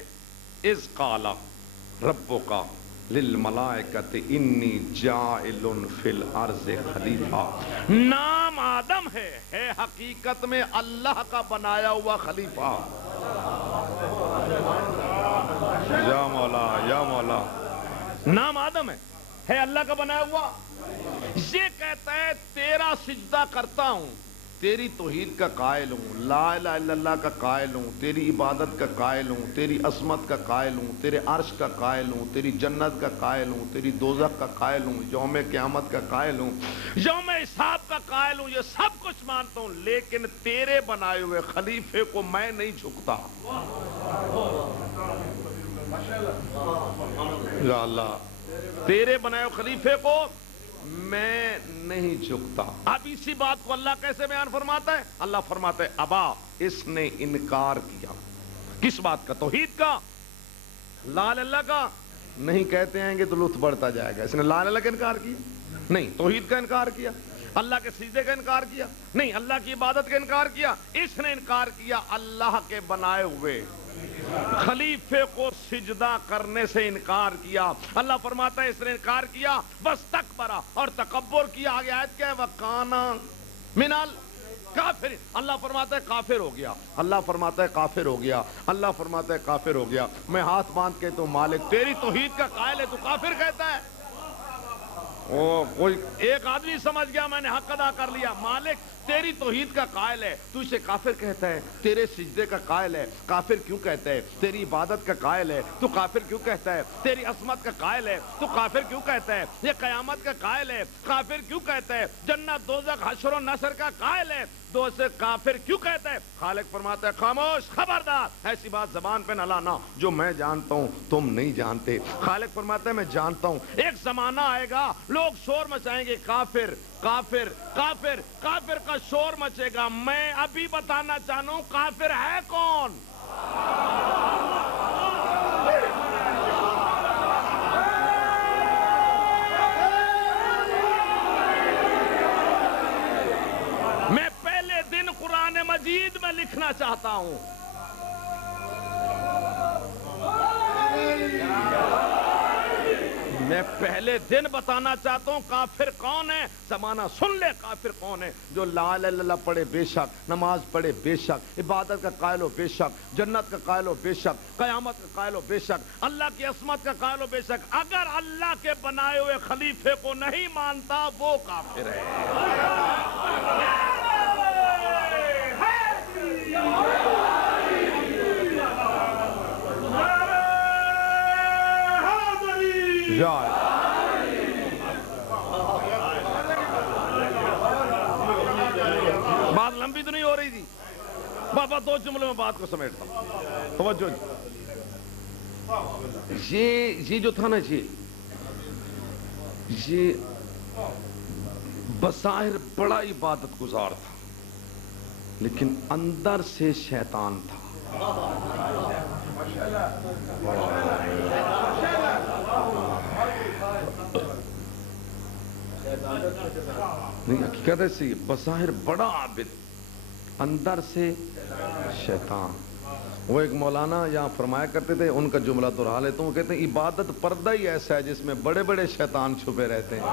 اذ قال ربک للملائکۃ انی جاعل فی الارض خلیفہ. نام آدم ہے حقیقت میں اللہ کا بنایا ہوا خلیفہ. یا مولا یا مولا, نام آدم ہے اللہ کا بنایا ہوا. یہ کہتا ہے تیرا سجدہ کرتا ہوں, تیری توحید کا قائل ہوں, لا الہ الا اللہ کا قائل ہوں, تیری عبادت کا قائل ہوں, تیری عصمت کا قائل ہوں, تیرے عرش کا قائل ہوں, تیری جنت کا قائل ہوں, تیری دوزخ کا قائل ہوں, یوم قیامت کا قائل ہوں, یوم حساب کا قائل ہوں, یہ سب کچھ مانتا ہوں, لیکن تیرے بنائے ہوئے خلیفے کو میں نہیں جھکتا. یا اللہ, تیرے بنائے ہوئے خلیفے کو میں نہیں جھکتا. اب اسی بات کو اللہ کیسے بیان فرماتا ہے؟ اللہ فرماتا ہے ابا, اس نے انکار کیا. کس بات کا؟ توحید کا, لا الہ الا اللہ کا. نہیں کہتے ہیں کہ تو لطف بڑھتا جائے گا. اس نے لا الہ الا اللہ کا انکار کیا نہیں, توحید کا انکار کیا, اللہ کے سجدے کا انکار کیا نہیں, اللہ کی عبادت کا انکار کیا. اس نے انکار کیا اللہ کے بنائے ہوئے خلیفے کو سجدہ کرنے سے انکار کیا. اللہ فرماتا ہے اس نے انکار کیا, واستکبر, اور تکبر کیا. آگے آیت کیا ہے؟ وَكَانَ مِنَ الْكَافِرِينَ. اللہ فرماتا ہے کافر ہو گیا, اللہ فرماتا ہے کافر ہو گیا, اللہ فرماتا ہے کافر ہو گیا. میں ہاتھ باندھ کے تو مالک تیری توحید کا قائل ہے, تو کافر کہتا ہے. کوئی ایک آدمی سمجھ گیا میں نے حق ادا کر لیا. مالک تیری توحید کا قائل ہے, تو اسے کافر کہتا ہے. تیرے سجدے کا قائل ہے, کافر کیوں کہتا ہے؟ تیری عبادت کا قائل ہے, تو کافر کیوں کہتا ہے؟ تیری عصمت کا قائل ہے, تو کافر کیوں کہتا ہے؟ یہ قیامت کا قائل ہے, کافر کیوں کہتا ہے؟ جنت دوزخ حشر و نصر کا قائل ہے, تو اسے کافر کیوں کہتا ہے؟ خالق فرماتا ہے خاموش, خبردار, ایسی بات زبان پہ نہ لانا جو میں جانتا ہوں تم نہیں جانتے. خالق فرماتا ہے میں جانتا ہوں ایک زمانہ آئے گا, لوگ شور مچائیں گے کافر کافر کافر, کافر کا شور مچے گا. میں ابھی بتانا چاہتا ہوں کافر ہے کون. میں پہلے دن قرآن مجید میں لکھنا چاہتا ہوں. میں پہلے دن بتانا چاہتا ہوں کافر کون ہے. زمانہ سن لے کافر کون ہے. جو لا الہ الا اللہ پڑھے بے شک, نماز پڑھے بے شک, عبادت کا قائل ہو بے شک, جنت کا قائل ہو بے شک, قیامت کا قائل ہو بے شک, اللہ کی عصمت کا قائل ہو بے شک. اگر اللہ کے بنائے ہوئے خلیفے کو نہیں مانتا وہ کافر ہے. بات لمبی تو نہیں ہو رہی تھی بابا, دو جملے میں بات کو سمیٹتا ہوں. توجہ, یہ جو تھا نا یہ بظاہر بڑا عبادت گزار تھا, لیکن اندر سے شیطان تھا. نہیں, حقیقت ایسی, بظاہر بڑا عابد, اندر سے شیطان. وہ ایک مولانا یہاں فرمایا کرتے تھے, ان کا جملہ دہرا لیتا ہوں. وہ کہتے ہیں عبادت پردہ ہی ایسا ہے جس میں بڑے بڑے شیطان چھپے رہتے ہیں.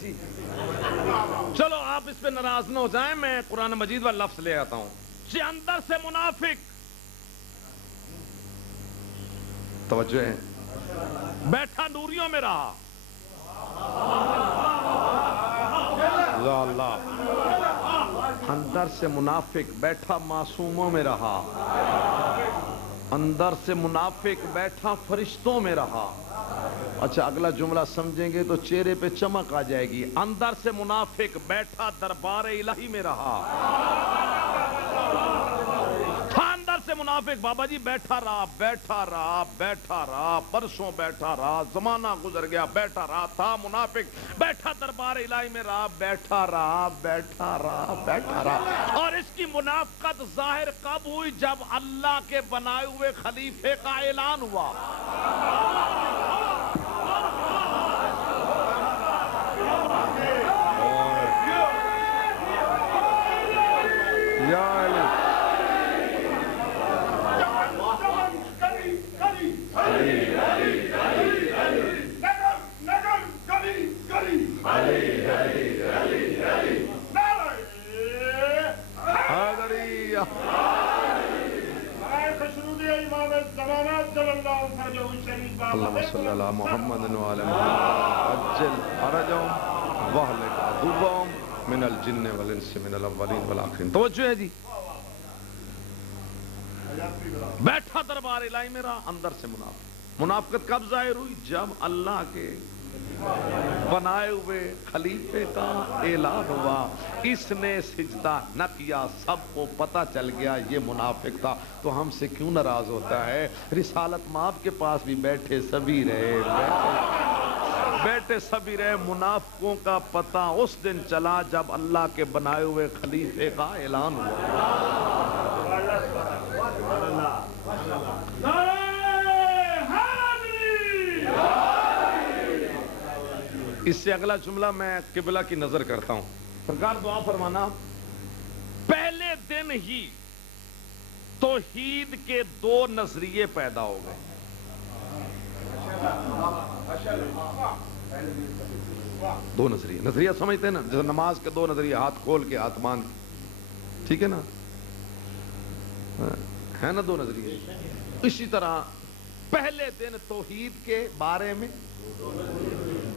جی چلو آپ اس پہ ناراض نہ ہو جائیں, میں قرآن مجید والا لفظ لے آتا ہوں. یہ اندر سے منافق, توجہ ہے, بیٹھا نوریوں میں رہا, یا اللہ اندر سے منافق بیٹھا معصوموں میں رہا، اندر سے منافق بیٹھا فرشتوں میں رہا۔ اچھا اگلا جملہ سمجھیں گے تو چہرے پہ چمک آ جائے گی۔ اندر سے منافق بیٹھا دربار الہی میں رہا، تھا اندر سے منافق بابا جی بیٹھا رہا بیٹھا رہا بیٹھا رہا، برسوں بیٹھا رہا، زمانہ گزر گیا بیٹھا رہا، تھا منافق بیٹھا دربار الہی میں رہا، بیٹھا رہا بیٹھا رہا بیٹھا رہا۔ اور اس کی منافقت ظاہر کب ہوئی؟ جب اللہ کے بنائے ہوئے خلیفے کا اعلان ہوا۔ یا علی اللہم صلی اللہ محمد وعلی محمد اجل فرجہم واہلک عدوہم من الجن والانس من الاولین والآخرین۔ توجہ ہے جی، بیٹھا دربار الہی میں رہا، اندر سے منافقت کب ظاہر ہوئی؟ جب اللہ کے بنائے ہوئے خلیفے کا اعلان ہوا۔ اس نے سجدہ نہ کیا، سب کو پتہ چل گیا یہ منافق تھا، تو ہم سے کیوں ناراض ہوتا ہے؟ رسالت مآب کے پاس بھی بیٹھے سبھی رہے، بیٹھے سبھی رہے۔ منافقوں کا پتہ اس دن چلا جب اللہ کے بنائے ہوئے خلیفے کا اعلان ہوا۔ اس سے اگلا جملہ میں قبلہ کی نظر کرتا ہوں۔ سرکار دعا فرمانا، پہلے دن ہی توحید کے دو نظریے پیدا ہو گئے۔ دو نظریے، نظریہ سمجھتے ہیں نا؟ جیسے نماز کے دو نظریے، ہاتھ کھول کے ہاتھ باندھ کے، ٹھیک ہے نا؟ ہے نا دو نظریے؟ اسی طرح پہلے دن توحید کے بارے میں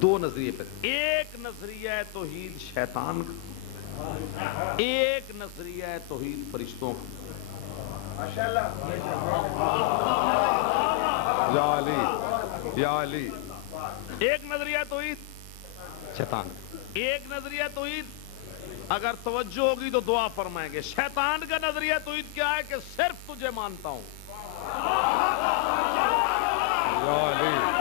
دو نظریے پہ، ایک نظریہ ہے توحید شیطان کا، ایک نظریہ ہے توحید فرشتوں کا۔ یا علی یا علی، ایک نظریہ توحید شیطان، ایک نظریہ توحید، اگر توجہ ہوگی تو دعا فرمائیں گے۔ شیطان کا نظریہ توحید کیا ہے؟ کہ صرف تجھے مانتا ہوں۔ یا علی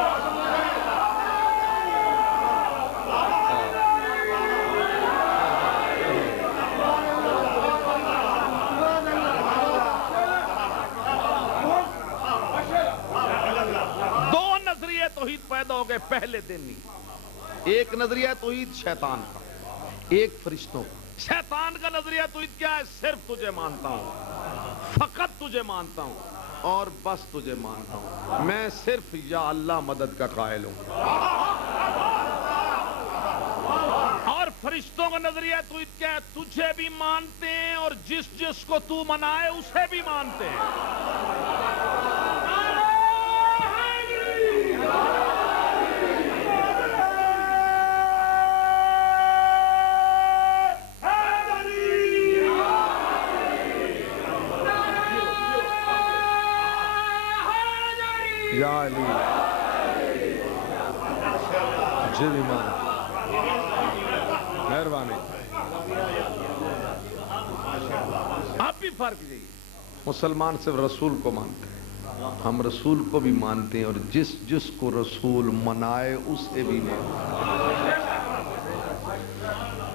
توحید پیدا ہو گئے پہلے دن ہی۔ ایک نظریہ توحید شیطان کا، ایک فرشتوں کا۔ شیطان کا نظریہ توحید کیا ہے؟ صرف تجھے مانتا ہوں، فقط تجھے مانتا ہوں اور بس تجھے مانتا ہوں، میں صرف یا اللہ مدد کا قائل ہوں۔ اور فرشتوں کا نظریہ توحید کیا ہے؟ تجھے بھی مانتے ہیں اور جس جس کو تو منائے اسے بھی مانتے ہیں۔ یا علی جی ایمان، مہربانی۔ آپ بھی فرق یہی، مسلمان صرف رسول کو مانتے ہیں، ہم رسول کو بھی مانتے ہیں اور جس جس کو رسول منائے اسے بھی مانتے ہیں۔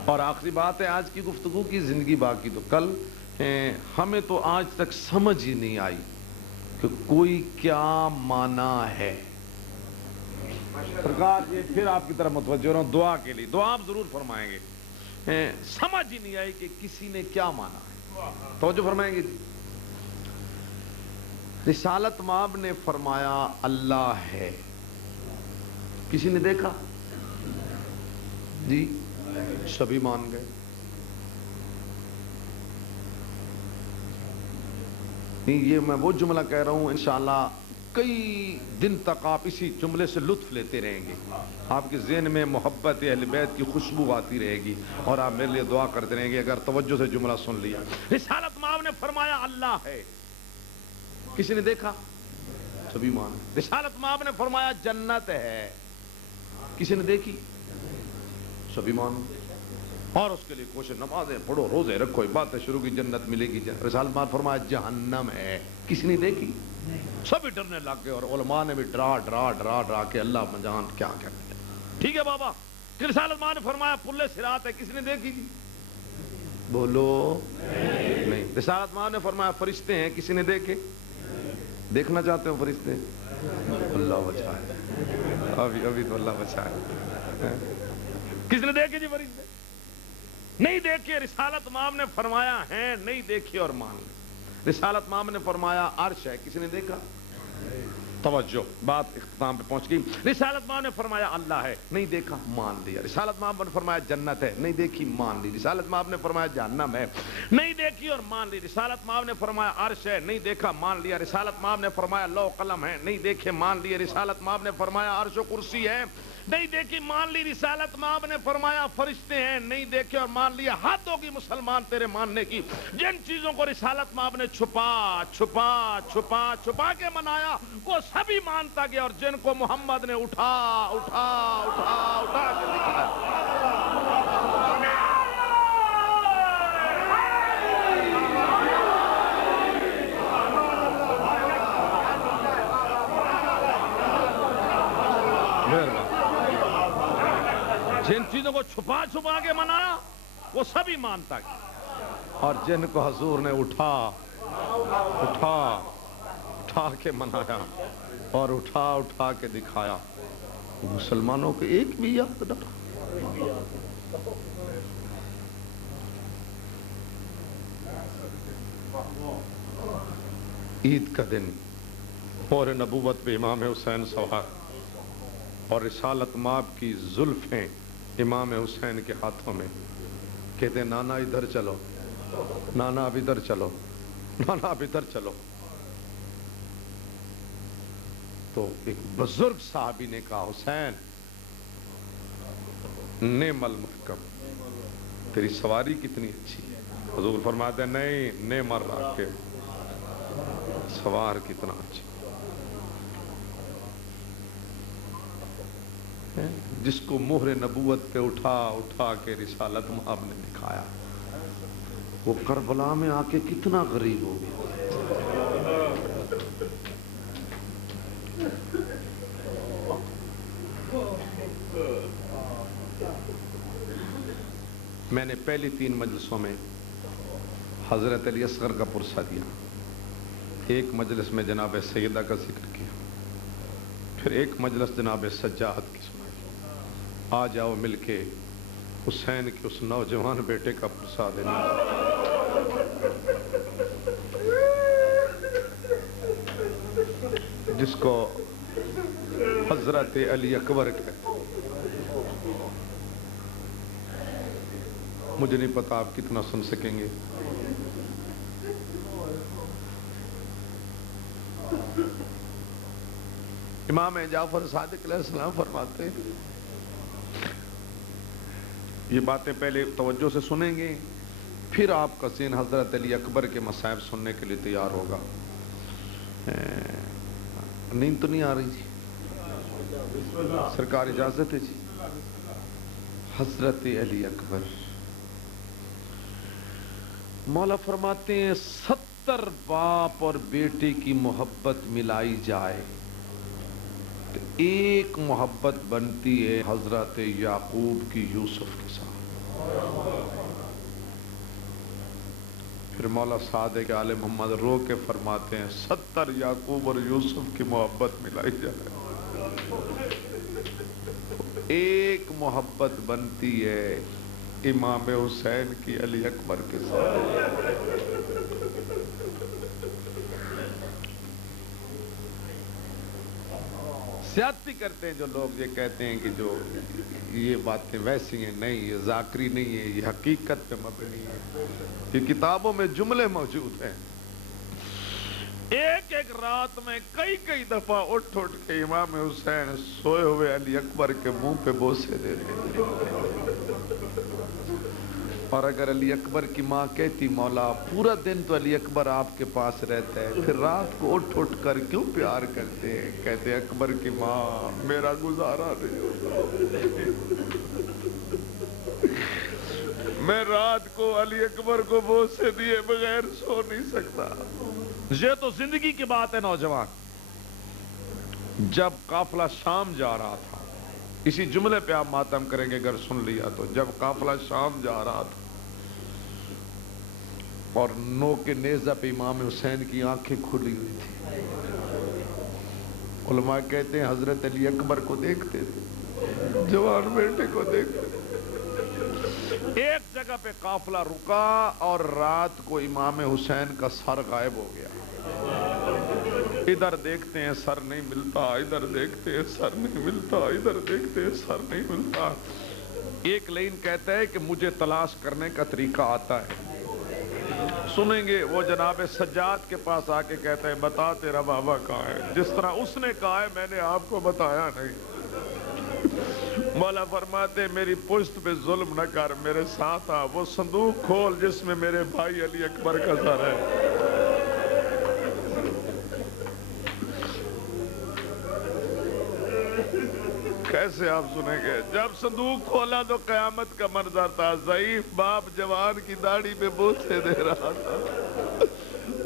اور آخری بات ہے آج کی گفتگو کی، زندگی باقی تو کل، ہمیں تو آج تک سمجھ ہی نہیں آئی کہ کوئی کیا معنی ہے۔ سرکار یہ پھر آپ کی طرف متوجہ ہو رہا ہوں دعا کے لیے، دعا آپ ضرور فرمائیں گے۔ سمجھ ہی نہیں آئی کہ کسی نے کیا مانا ہے، توجہ فرمائیں گے۔ رسالت مآب نے فرمایا اللہ ہے، کسی نے دیکھا؟ جی سبھی مان گئے۔ یہ میں وہ جملہ کہہ رہا ہوں، انشاءاللہ کئی دن تک آپ اسی جملے سے لطف لیتے رہیں گے، آپ کے ذہن میں محبت اہل بیت کی خوشبو آتی رہے گی اور آپ میرے لیے دعا کرتے رہیں گے اگر توجہ سے جملہ سن لیا۔ رسالت مآب نے فرمایا اللہ ہے، کسی نے دیکھا؟ سبھی مان۔ رسالت مآب نے فرمایا جنت ہے، کسی نے دیکھی؟ سبھی مان۔ اور اس کے لیے کوشش، نمازیں پڑھو، روزے رکھو، باتیں شروع کی، جنت ملے گی۔ رسالت مآب نے فرمایا جہنم ہے، کسی نے دیکھی؟ سبھی ڈرنے لگ گئے اور علماء نے بھی ڈرا ڈرا ڈرا ڈرا کے اللہ مجان کیا کیا کیا۔ ٹھیک ہے بابا، رسالت مآب نے فرمایا پلے صراط ہے، کسی نے دیکھی؟ بولو نہیں۔ رسالت مآب نے فرمایا فرشتے ہیں، کسی نے دیکھے؟ دیکھنا چاہتے ہو فرشتے؟ اللہ بچائے، ابھی تو اللہ بچائے۔ کس نے دیکھے جی فرشتے؟ نہیں دیکھے۔ رسالت مآب نے فرمایا ہیں، نہیں دیکھے اور مان لے۔ رسالت مآب نے فرمایا عرش ہے، کسی نے دیکھا؟ توجہ، بات اختتام پہ پہنچ گئی۔ رسالت مآب نے فرمایا اللہ ہے، نہیں دیکھا، مان لیا۔ رسالت مآب نے فرمایا جنت ہے، نہیں دیکھی، مان لی۔ رسالت مآب نے فرمایا جہنم ہے، نہیں دیکھی اور مان لی۔ رسالت مآب نے فرمایا عرش ہے، نہیں دیکھا، مان لیا۔ رسالت مآب نے فرمایا لوح قلم ہے، نہیں دیکھے، مان لیے۔ رسالت مآب نے فرمایا عرش و کرسی ہے، نہیں دیکھی، مان لی۔ رسالت مآب نے فرمایا فرشتے ہیں، نہیں دیکھے اور مان لیا۔ حد ہوگی مسلمان تیرے ماننے کی، جن چیزوں کو رسالت مآب نے چھپا چھپا چھپا چھپا کے منایا وہ سبھی مانتا گیا، اور جن کو محمد نے اٹھا اٹھا اٹھا اٹھا کے دکھایا۔ جن چیزوں کو چھپا چھپا کے منایا وہ سبھی مانتا گیا، اور جن کو حضور نے اٹھا اٹھا اٹھا کے منایا اور اٹھا اٹھا کے دکھایا، مسلمانوں کو ایک بھی یاد نہ رہا۔ عید کا دن، مہر نبوت پہ امام حسین سوار اور رسالت مآب کی زلفیں امام حسین کے ہاتھوں میں، کہتے ہیں نانا ادھر چلو، نانا اب ادھر چلو، نانا اب ادھر چلو۔ تو ایک بزرگ صحابی نے کہا حسین نعم المرکب، تیری سواری کتنی اچھی ہے۔ حضور فرماتے ہیں نہیں، نعم الراکب، سوار کتنا اچھا۔ جس کو مہر نبوت پہ اٹھا اٹھا کے رسالت مآب نے دکھایا، وہ کربلا میں آ کے کتنا غریب ہو گیا۔ میں نے پہلی 3 مجلسوں میں حضرت علی اصغر کا پرسہ دیا، ایک مجلس میں جناب سیدہ کا ذکر کیا، پھر ایک مجلس جناب سجاد کی سنائی۔ آ جاؤ مل کے حسین کے اس نوجوان بیٹے کا پرسہ دینا۔ جس کو حضرت علی اکبر کہتے۔ مجھے نہیں پتا آپ کتنا سن سکیں گے۔ امام جعفر صادق علیہ السلام فرماتے ہیں، یہ باتیں پہلے توجہ سے سنیں گے، پھر آپ کا ذہن حضرت علی اکبر کے مصائب سننے کے لیے تیار ہوگا۔ نیند تو نہیں آ رہی جی؟ سرکار اجازت ہے جی؟ حضرت علی اکبر مولا فرماتے ہیں 70 باپ اور بیٹے کی محبت ملائی جائے تو ایک محبت بنتی ہے حضرت یعقوب کی یوسف کے ساتھ۔ پھر مولا صادق آل محمد رو کے فرماتے ہیں 70 یعقوب اور یوسف کی محبت ملائی جائے، ایک محبت بنتی ہے امام حسین کی علی اکبر کے ساتھ۔ زیادتی کرتے ہیں جو لوگ، یہ کہتے ہیں کہ جو یہ باتیں ویسی ہیں، نہیں یہ ذاکری نہیں ہے، یہ حقیقت پہ مبنی ہے، یہ کتابوں میں جملے موجود ہیں۔ ایک ایک رات میں کئی دفعہ اٹھ کے امام حسین سوئے ہوئے علی اکبر کے منہ پہ بوسے دیتے تھے۔ اور اگر علی اکبر کی ماں کہتی مولا پورا دن تو علی اکبر آپ کے پاس رہتا ہے، پھر رات کو اٹھ کر کیوں پیار کرتے ہیں؟ کہتے اکبر کی ماں میرا گزارا نہیں ہوتا، میں رات کو علی اکبر کو بوسے دیے بغیر سو نہیں سکتا۔ یہ تو زندگی کی بات ہے نوجوان۔ جب قافلہ شام جا رہا تھا، اسی جملے پہ آپ ماتم کریں گے اگر سن لیا تو، جب قافلہ شام جا رہا تھا اور نو کے نیزہ پہ امام حسین کی آنکھیں کھلی ہوئی تھی، علماء کہتے ہیں حضرت علی اکبر کو دیکھتے تھے، جوان بیٹے کو دیکھتے تھے۔ ایک جگہ پہ قافلہ رکا اور رات کو امام حسین کا سر غائب ہو گیا۔ ادھر دیکھتے ہیں سر نہیں ملتا، ادھر دیکھتے ہیں سر نہیں ملتا، ادھر دیکھتے ہیں سر نہیں ملتا۔ ایک لائن کہتا ہے کہ مجھے تلاش کرنے کا طریقہ آتا ہے۔ سنیں گے وہ جناب سجاد کے پاس آ کے کہتا ہے بتا تیرا بابا کہاں ہے، جس طرح اس نے کہا ہے میں نے آپ کو بتایا نہیں۔ مولا فرماتے میری پشت پہ ظلم نہ کر، میرے ساتھ آ، وہ صندوق کھول جس میں میرے بھائی علی اکبر کا سر ہے۔ کیسے آپ سنیں گے؟ جب صندوق کھولا تو قیامت کا منظر تھا، ضعیف باپ جوان کی داڑھی پہ بوسے دے رہا تھا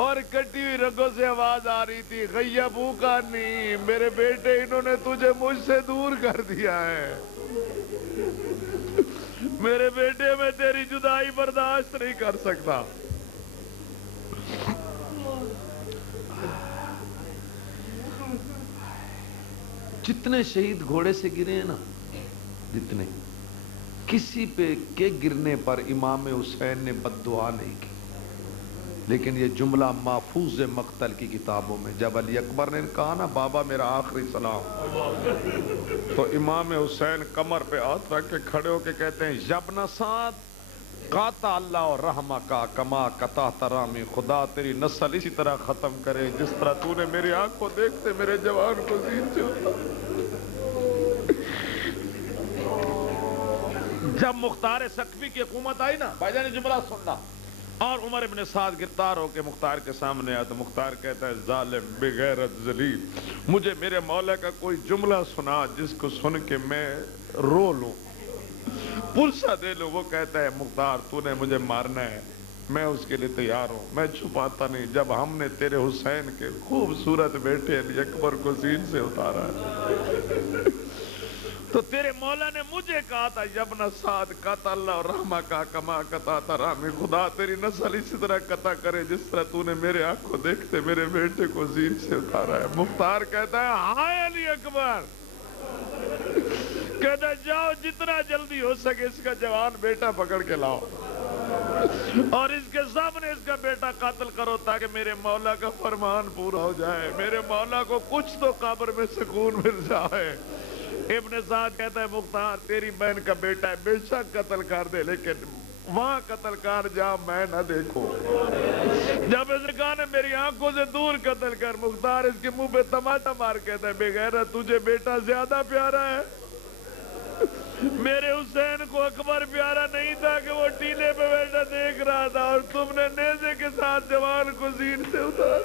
اور کٹی ہوئی رگوں سے آواز آ رہی تھی غیبو کا نہیں، میرے بیٹے انہوں نے تجھے مجھ سے دور کر دیا ہے، میرے بیٹے میں تیری جدائی برداشت نہیں کر سکتا۔ جتنے شہید گھوڑے سے گرے ہیں نا، جتنے، کسی پہ کے گرنے پر امام حسین نے بد دعا نہیں کی، لیکن یہ جملہ محفوظ مقتل کی کتابوں میں، جب علی اکبر نے کہا نا بابا میرا آخری سلام، تو امام حسین کمر پہ ہاتھ رکھ کے کھڑے ہو کے کہتے ہیں یبن سعد قاطع اللہ اور رحمہ کا کما قطع ترامی، خدا تیری نسل اسی طرح ختم کرے جس طرح تو نے میری آنکھ کو دیکھتے میرے جوان کو زین سے اتارا۔ جب مختار سقفی کی حکومت آئی نا، بھائی جان جملہ سننا، اور عمر ابن سعد گرفتار ہو کے مختار کے سامنے آیا تو مختار کہتا ہے ظالم بغیرت ذلیل، مجھے میرے مولا کا کوئی جملہ سنا جس کو سن کے میں رو لوں، پرسہ دے لوں۔ وہ کہتا ہے مختار تو نے مجھے مارنا ہے، میں اس کے لیے تیار ہوں، میں چھپاتا نہیں، جب ہم نے تیرے حسین کے خوبصورت بیٹے علی اکبر کو زین سے اتارا ہے تو تیرے مولا نے مجھے کہا تھا یبن سعد قطع اللہ اور رحمہ کا کما قطع ترامی، خدا تیری نسل اسی طرح قطع کرے جس طرح تو نے میرے آنکھ کو دیکھتے میرے بیٹے کو زین سے اتارا ہے۔ مختار کہتا ہے ہائے علی اکبر، کہتا ہے جاؤ جتنا جلدی ہو سکے اس کا جوان بیٹا پکڑ کے لاؤ اور اس کے سامنے اس کا بیٹا قتل کرو تاکہ میرے مولا کا فرمان پورا ہو جائے، میرے مولا کو کچھ تو قبر میں سکون مل جائے۔ ابن سعد کہتا ہے مختار تیری بہن کا بیٹا ہے، بے شک قتل کر دے، لیکن وہاں قتل کر جا میں نہ دیکھوں۔ جب اس نے کہا نا میری آنکھوں سے دور قتل کر، مختار اس کے منہ پہ تماچا مار کہتا ہے بے غیرت تجھے بیٹا زیادہ پیارا ہے؟ میرے حسین کو اکبر پیارا نہیں تھا کہ وہ ٹیلے پہ بیٹھا دیکھ رہا تھا اور تم نے نیزے کے ساتھ جوان کو زین سے اتارا۔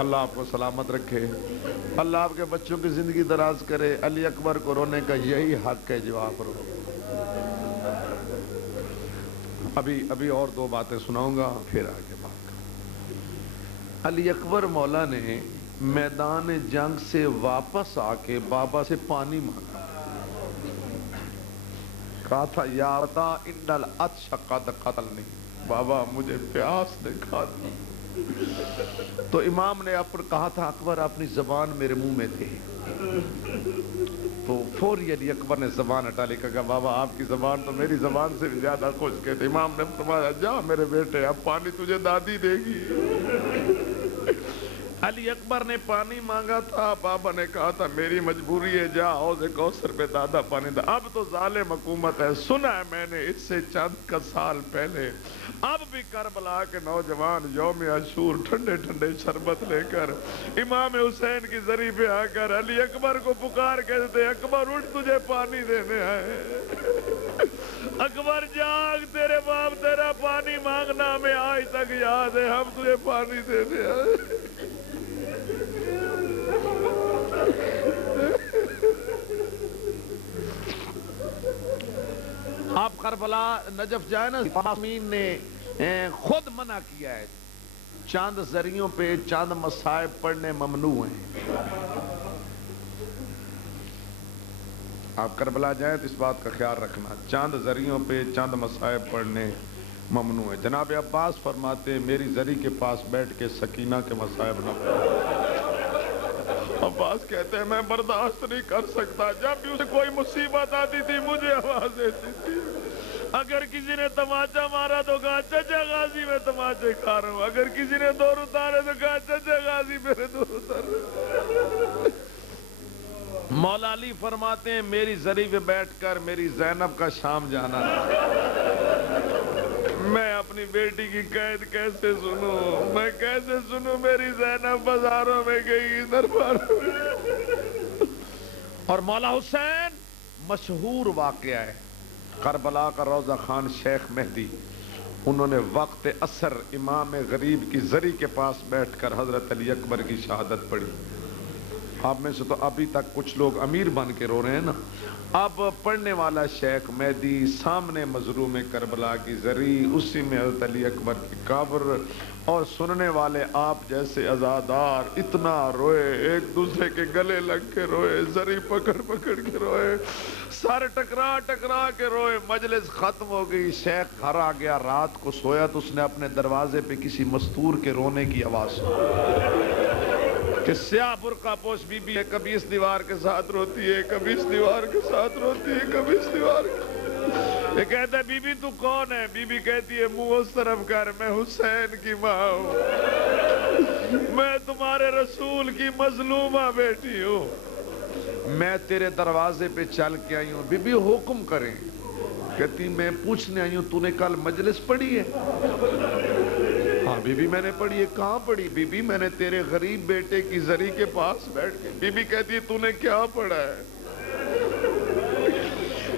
اللہ آپ کو سلامت رکھے، اللہ آپ کے بچوں کی زندگی دراز کرے۔ علی اکبر کو رونے کا یہی حق ہے جو آپ رو۔ ابھی اور دو باتیں سناؤں گا پھر آگے بات کریں۔ علی اکبر مولا نے میدان جنگ سے واپس آ کے بابا سے پانی مانگا، کہا تھا یا عطا ان العطش قد قتلنی، بابا مجھے پیاس نے کھا دی۔ تو امام نے کہا تھا اکبر اپنی زبان میرے منہ میں دے، تو فوری علی اکبر نے زبان ہٹا لی، کہا بابا آپ کی زبان تو میری زبان سے بھی زیادہ خشک ہے۔ امام نے فرمایا جا میرے بیٹے اب پانی تجھے دادی دے گی۔ علی اکبر نے پانی مانگا تھا، بابا نے کہا تھا میری مجبوری ہے، جا حوض کوثر پہ دادا پانی دا۔ اب تو ظالم حکومت ہے، سنا ہے میں نے اس سے چند کا سال پہلے، اب بھی کربلا کے نوجوان یوم عاشور ٹھنڈے ٹھنڈے شربت لے کر امام حسین کی زری پہ آ کر علی اکبر کو پکار کہتے اکبر اٹھ تجھے پانی دینے آئے، اکبر جاگ تیرے باپ تیرا پانی مانگنا ہمیں آج تک یاد ہے، ہم تجھے پانی دینے آئے۔ آپ کربلا نجف جائے نا، امین نے خود منع کیا ہے، چاند ذریعوں پہ چاند مصائب پڑھنے ممنوع ہیں۔ آپ کربلا جائیں تو اس بات کا خیال رکھنا، چاند ذریعوں پہ چاند مصائب پڑھنے ممنوع ہے۔ جناب عباس فرماتے ہیں میری ذری کے پاس بیٹھ کے سکینہ کے مصائب نہ پڑھو۔ عباس کہتے ہیں میں برداشت نہیں کر سکتا، جب بھی اسے کوئی مصیبت آتی تھی مجھے آواز دیتی تھی، اگر کسی نے تماچا مارا تو کہا چچا غازی میں تماچے کھا رہا ہوں، اگر کسی نے دور اتارے تو کہا چچا غازی میرے دور اتارے۔ مولا علی فرماتے ہیں میری زری پہ بیٹھ کر میری زینب کا شام جانا، میں اپنی بیٹی کی قید کیسے سنوں، میں کیسے سنوں میری زینب بازاروں میں گئی درباروں میں۔ اور مولا حسین مشہور واقعہ ہے، کربلا کا روضہ خان شیخ مہدی، انہوں نے وقت عصر امام غریب کی زری کے پاس بیٹھ کر حضرت علی اکبر کی شہادت پڑھی۔ آپ میں سے تو ابھی تک کچھ لوگ امیر بن کے رو رہے ہیں نا، اب پڑھنے والا شیخ مہدی سامنے مظلوم کربلا کی زری، اسی میں حضرت علی اکبر کی قبر، اور سننے والے آپ جیسے عزادار اتنا روئے، ایک دوسرے کے گلے لگ کے روئے، زری پکڑ پکڑ کے روئے، سر ٹکرا ٹکرا کے روئے۔ مجلس ختم ہو گئی، شیخ گھر آ گیا، رات کو سویا تو اس نے اپنے دروازے پہ کسی مستور کے رونے کی آواز سنی کہ سیاہ برقع پوش بی بی ہے، کبھی اس دیوار کے ساتھ روتی ہے، کبھی اس دیوار کے ساتھ روتی ہے، کبھی اس دیوار کے۔ یہ کہتا ہے بی بی تو کون ہے؟ بی بی کہتی ہے منہ اس طرف کر، میں حسین کی ماں ہوں، میں تمہارے رسول کی مظلومہ بیٹی ہوں، میں تیرے دروازے پہ چل کے آئی ہوں۔ بی بی حکم کریں، کہتی میں پوچھنے آئی ہوں تو نے کل مجلس پڑھی ہے؟ ہاں بی بی میں نے پڑھی ہے۔ کہاں پڑھی؟ بی بی میں نے تیرے غریب بیٹے کی زری کے پاس بیٹھ کے۔ بی بی کہتی ہے تو نے کیا پڑھا ہے؟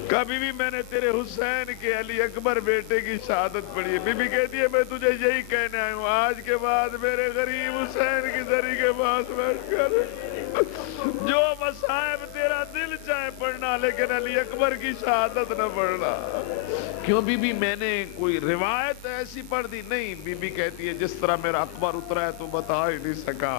کہا بی بی میں نے تیرے حسین کے علی اکبر بیٹے کی شہادت پڑھی ہے۔ بی بی کہتی ہے میں تجھے یہی کہنے آئی ہوں، آج کے بعد میرے غریب حسین کی زری کے پاس بیٹھ کر جو مصائب تیرا دل چاہے پڑھنا، لیکن علی اکبر کی شہادت نہ پڑھنا۔ کیوں بی بی میں نے کوئی روایت ایسی پڑھ دی؟ نہیں، بی بی کہتی ہے جس طرح میرا اکبر اترا ہے تو بتا ہی نہیں سکا،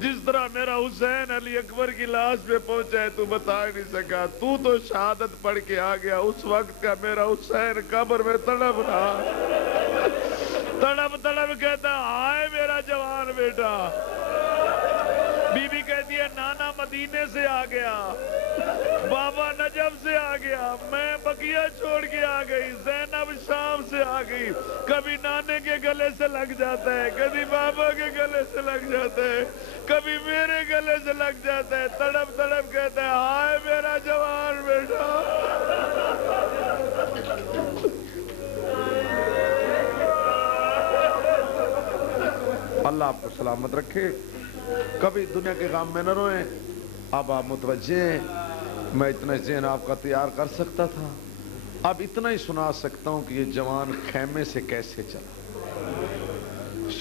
جس طرح میرا حسین علی اکبر کی لاش پہ پہنچا ہے تو بتا ہی نہیں سکا، تو شہادت پڑھ کے آ گیا، اس وقت کا میرا حسین قبر میں تڑپ رہا، تڑپ تڑپ کہتا ہائے میرا جوان بیٹا۔ بی بی کہتی ہے نانا مدینے سے آ گیا، بابا نجف سے آ گیا، میں بقیہ چھوڑ کے آ گئی، زینب شام سے آ گئی، کبھی نانے کے گلے سے لگ جاتا ہے، کبھی بابا کے گلے سے لگ جاتا ہے، کبھی میرے گلے سے لگ جاتا ہے، تڑپ تڑپ کہتا ہے ہائے میرا جوان بیٹا۔ اللہ آپ کو سلامت رکھے، کبھی دنیا کے غم میں نہ روئیں۔ اب آپ متوجہ ہیں، میں اتنا ذہن آپ کا تیار کر سکتا تھا، اب اتنا ہی سنا سکتا ہوں کہ یہ جوان خیمے سے کیسے چلا۔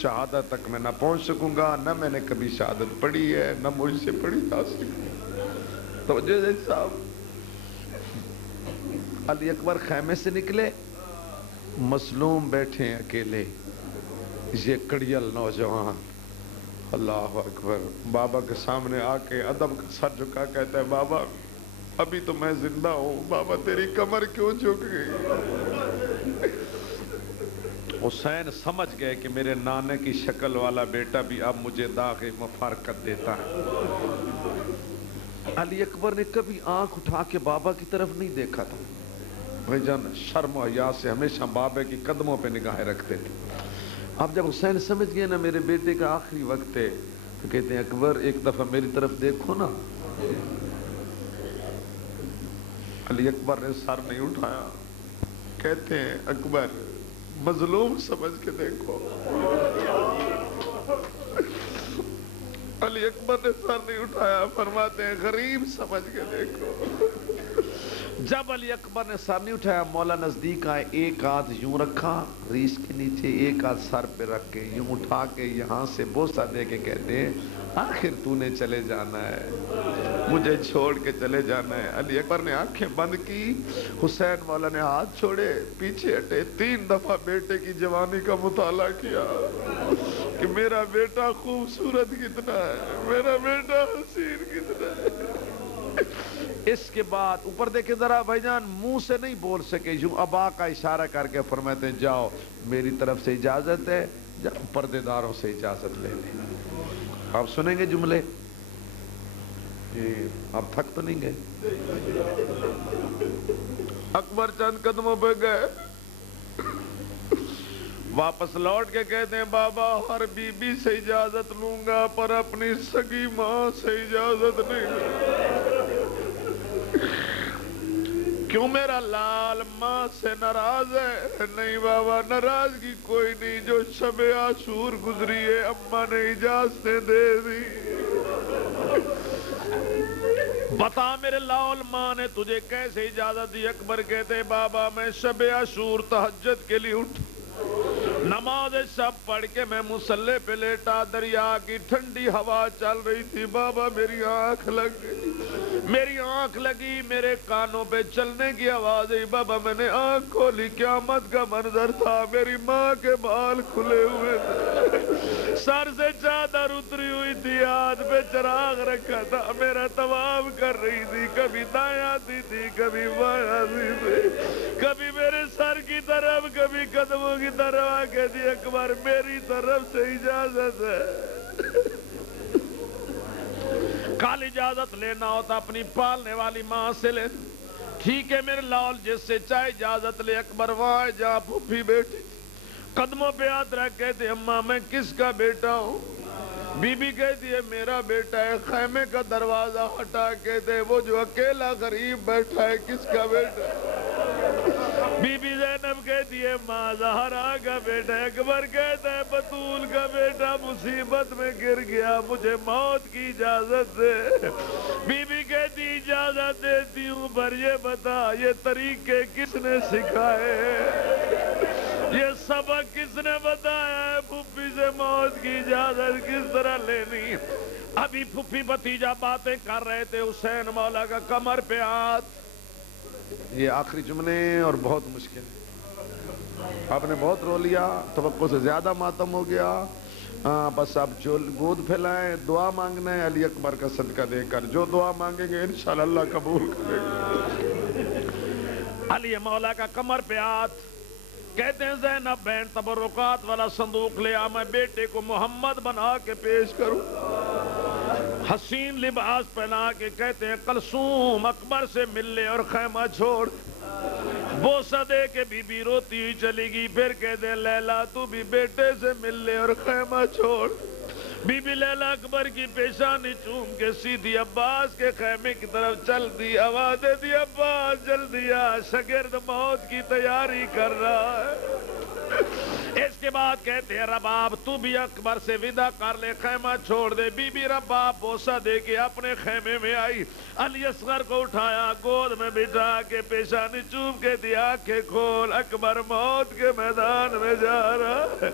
شہادت تک میں نہ پہنچ سکوں گا، نہ میں نے کبھی شہادت پڑھی ہے، نہ مجھ سے پڑھی جا سکتی۔ توجہ ہے صاحب، علی اکبر خیمے سے نکلے، مظلوم بیٹھے ہیں اکیلے، یہ کڑیل نوجوان، اللہ اکبر، بابا کے سامنے آ کے ادب کا سر جھکا کہتا ہے بابا ابھی تو میں زندہ ہوں، بابا تیری کمر کیوں جھک گئی؟ حسین سمجھ گئے کہ میرے نانے کی شکل والا بیٹا بھی اب مجھے داغ مفارقت دیتا ہے۔ علی اکبر نے کبھی آنکھ اٹھا کے بابا کی طرف نہیں دیکھا تھا، بھائی جان شرم و حیا سے ہمیشہ بابے کی قدموں پہ نگاہیں رکھتے تھے۔ اب جب حسین سمجھ گئے نا میرے بیٹے کا آخری وقت ہے، تو کہتے ہیں اکبر ایک دفعہ میری طرف دیکھو نا. علی اکبر نے سر نہیں اٹھایا. کہتے ہیں اکبر مظلوم سمجھ کے دیکھو. علی اکبر نے سر نہیں اٹھایا. فرماتے ہیں غریب سمجھ کے دیکھو. جب علی اکبر نے سر نہیں اٹھایا مولا نزدیک آئے. ایک ہاتھ یوں رکھا ریش کے نیچے, ایک ہاتھ سر پہ رکھ کے یوں اٹھا کے یہاں سے بوسہ دے کے کہتے ہیں آخر تو نے چلے جانا ہے, مجھے چھوڑ کے چلے جانا ہے. علی اکبر نے آنکھیں بند کی. حسین مولا نے ہاتھ چھوڑے, پیچھے ہٹے, 3 دفعہ بیٹے کی جوانی کا مطالعہ کیا کہ میرا بیٹا خوبصورت کتنا ہے, میرا بیٹا حسین کتنا ہے. اس کے بعد اوپر دیکھیں ذرا بھائی جان, منہ سے نہیں بول سکے, یوں ابا کا اشارہ کر کے فرماتے ہیں جاؤ میری طرف سے اجازت ہے, جاؤ پردے داروں سے اجازت لے لیں. آپ سنیں گے جملے, آپ تھک تو نہیں گئے. اکبر چند قدموں پہ گئے, واپس لوٹ کے کہتے ہیں بابا ہر بی بی سے اجازت لوں گا پر اپنی سگی ماں سے اجازت نہیں لوں. کیوں میرا لال ماں سے ناراض ہے؟ نہیں بابا ناراضگی کوئی نہیں, جو شب عاشور گزری ہے اماں نے اجازتیں دے دی. بتا میرے لال ماں نے تجھے کیسے اجازت دی؟ اکبر کہتے ہیں بابا میں شب عاشور تہجد کے لیے اٹھ, نماز شب پڑھ کے میں مصلی پہ لیٹا, دریا کی ٹھنڈی ہوا چل رہی تھی. بابا میری آنکھ لگ گئی, میری آنکھ لگی, میرے کانوں پہ چلنے کی آواز آئی. بابا میں نے آنکھ کھولی, قیامت کا منظر تھا. میری ماں کے بال کھلے ہوئے تھے, سر سے چادر اتری ہوئی تھی, ہاتھ پہ چراغ رکھا تھا, میرا طواف کر رہی تھی. کبھی دائیں آتی تھی, کبھی بائیں آتی تھی, کبھی میرے سر کی طرف, کبھی قدموں کی طرف آ کے دی اکبر میری طرف سے اجازت ہے. کل اجازت لینا ہوتا اپنی پالنے والی ماں سے لے. ٹھیک ہے میرے لال, جس سے چاہے اجازت لے. اکبر وہاں جہاں پھوپھی بیٹھی قدموں پہ ہاتھ رکھ کہتے اماں میں کس کا بیٹا ہوں؟ بی بی کہتی ہے میرا بیٹا ہے. خیمے کا دروازہ ہٹا کہتے وہ جو اکیلا غریب بیٹھا ہے کس کا بیٹا ہے؟ بی بی زینب کہتی ہے ماں زہرا کا بیٹا ہے. اکبر کہتا ہے بطول کا بیٹا مصیبت میں گر گیا, مجھے موت کی اجازت دے. بی بی کہتی اجازت دیتی ہوں پر یہ بتا یہ طریقے کس نے سکھائے, یہ سبق کس نے بتایا ہے؟ پھوپھی سے موت کی اجازت کس طرح لینی؟ ابھی پھوپھی بھتیجا باتیں کر رہے تھے, حسین مولا کا کمر پہ ہاتھ. یہ آخری جملے اور بہت مشکل. آپ نے بہت رو لیا, توقع سے زیادہ ماتم ہو گیا. بس آپ جو گود پھیلائیں, دعا مانگنا ہے علی اکبر کا صدقہ دے کر. جو دعا مانگیں گے انشاءاللہ اللہ قبول کرے گا. علی مولا کا کمر پہ ہاتھ. کہتے ہیں زینب بہن تبرکات والا صندوق لے آ, میں بیٹے کو محمد بنا کے پیش کروں. حسین لباس پہنا کے کہتے ہیں کلثوم اکبر سے مل لے اور خیمہ چھوڑ. بوسہ دے کے بی بی روتی ہوئی چلی گئی. پھر کہتے ہیں لیلا تو بھی بیٹے سے مل لے اور خیمہ چھوڑ. بی بی لیلا اکبر کی پیشانی چوم کے سیدھی عباس کے خیمے کی طرف چل دی. آواز دے دی عباس جلدی آ, شاگرد موت کی تیاری کر رہا ہے. اس کے بعد کہتے ہیں رباب تو بھی اکبر سے ودا کر لے, خیمہ چھوڑ دے. بی بی رباب بوسہ دے کے اپنے خیمے میں آئی. علی اصغر کو اٹھایا, گود میں بٹھا کے پیشانی چوم کے دیا, آنکھیں کھول, اکبر موت کے میدان میں جا رہا ہے.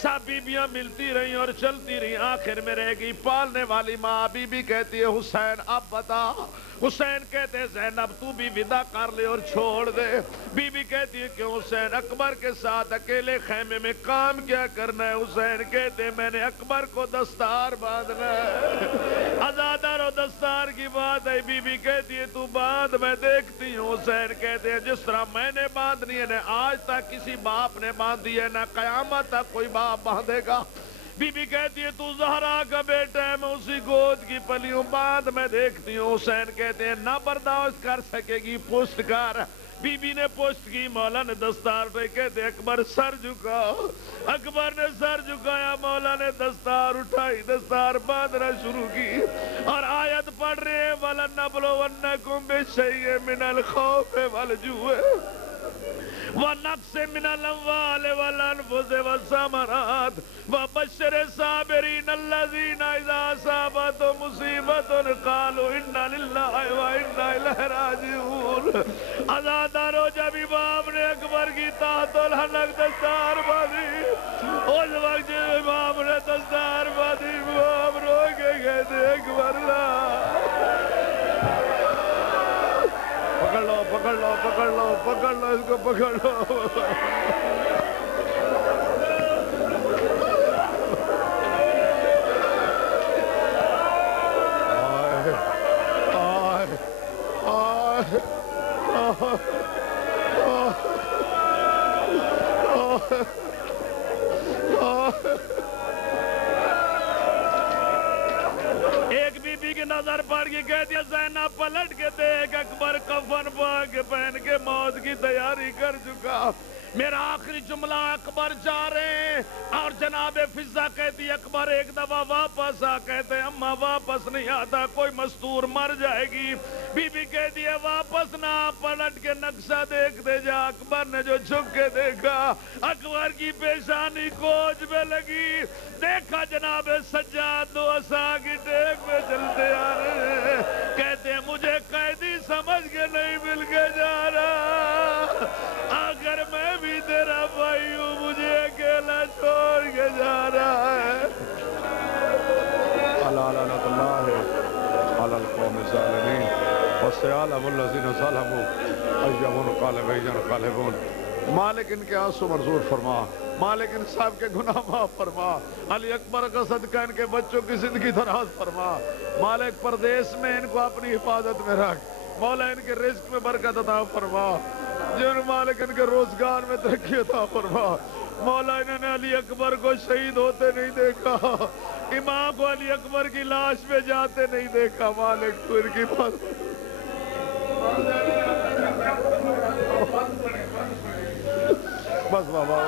سب بیبیاں ملتی رہی اور چلتی رہی, آخر میں رہ گئی پالنے والی ماں. بی بی کہتی ہے حسین اب بتا. حسین کہتے ہیں زینب تو بھی ودا کر لے اور چھوڑ دے. بی بی کہتی ہے کیوں حسین اکبر کے ساتھ اکیلے خیمے میں کام کیا کرنا ہے؟ حسین کہتے ہیں میں نے اکبر کو دستار باندھنا ہے. ازادار و دستار کی بات ہے. بی بی کہتی ہے تو باندھ, میں دیکھتی ہوں. حسین کہتے ہیں جس طرح میں نے باندھنی ہے, نہ آج تک کسی باپ نے باندھی ہے, نہ قیامت تک کوئی باپ باندھے گا. بی بی کہتی ہے تو زہرا کا بیٹا ہے، میں اسی گود کی پلی ہوں، بعد میں دیکھتی ہوں۔ حسین کہتے ہیں نہ برداشت کر سکے گی، پشت کر۔ بی بی نے پشت کی، مولا نے دستار پہ، کہتے اکبر سر جھکاؤ۔ اکبر نے سر جھکایا، مولا نے دستار اٹھائی، دستار باندھنا شروع کی اور آیت پڑھ رہے ہیں وَلَنَّبْلُوَنَّكُمْ بِشَيْءٍ مِّنَ الْخَوْفِ وَالْجُوعِ وَنَقْصٍ مِّنَ الْأَمْوَالِ وَالْأَنفُسِ وَالثَّمَرَاتِ وَبَشِّرِ الصَّابِرِينَ الَّذِينَ إِذَا أَصَابَتْهُم مُّصِیبَةٌ قَالُوا إِنَّا لِلَّهِ وَإِنَّا إِلَیہِ رَاجِعُونَ۔ عزادارو جب امام نے اکبر کی تحت الحلق دستار باندھی، اس وقت جب امام نے دستار باندھی، امام رو کے کہتے اکبر لا پکڑ لو پکڑ لو پکڑ لو پکڑ لو، اس کو پکڑ لو۔ ایک بی بی کی نظر پڑ گئی، کہتی ہے زینب پلٹ کے دیکھ، اکبر کفن پاک پہن کے موت کی تیاری کر چکا۔ میرا آخری جملہ اکبر جا رہے ہیں اور جناب فضہ کہتی ہے اکبر ایک دفعہ واپس آ، کہتے ہیں اماں واپس نہیں آتا، کوئی مستور مر جائے گی۔ بی بی کہتی ہے واپس نہ، پلٹ کے نقشہ دیکھتے جا۔ اکبر نے جو جھک کے دیکھا، اکبر کی پیشانی کوچ میں لگی، دیکھا جناب سجاد دو عصا کی ٹیک میں چلتے آ رہے ہیں، کہتے ہیں مجھے قیدی سمجھ کے نہیں مل کے جا رہا، اگر میں بھی تیرا بھائی ہوں مجھے اکیلا چھوڑ کے جا رہا ہے۔ اللہ لعنت اللہ علی القوم الظالمین وسيعلم الذين ظلموا أي منقلب. مالک ان کے آنسو منظور فرما، مالک ان صاحب کے گناہ معاف فرما، علی اکبر کا صدقہ ان کے بچوں کی زندگی دراز فرما، مالک پردیس میں ان کو اپنی حفاظت میں رکھ، مولا ان کے رزق میں برکت عطا فرما، جن مالک ان کے روزگار میں ترقی عطا فرما، مولا انہوں نے علی اکبر کو شہید ہوتے نہیں دیکھا، امام کو علی اکبر کی لاش پہ جاتے نہیں دیکھا، مالک تو ان کی بس بابا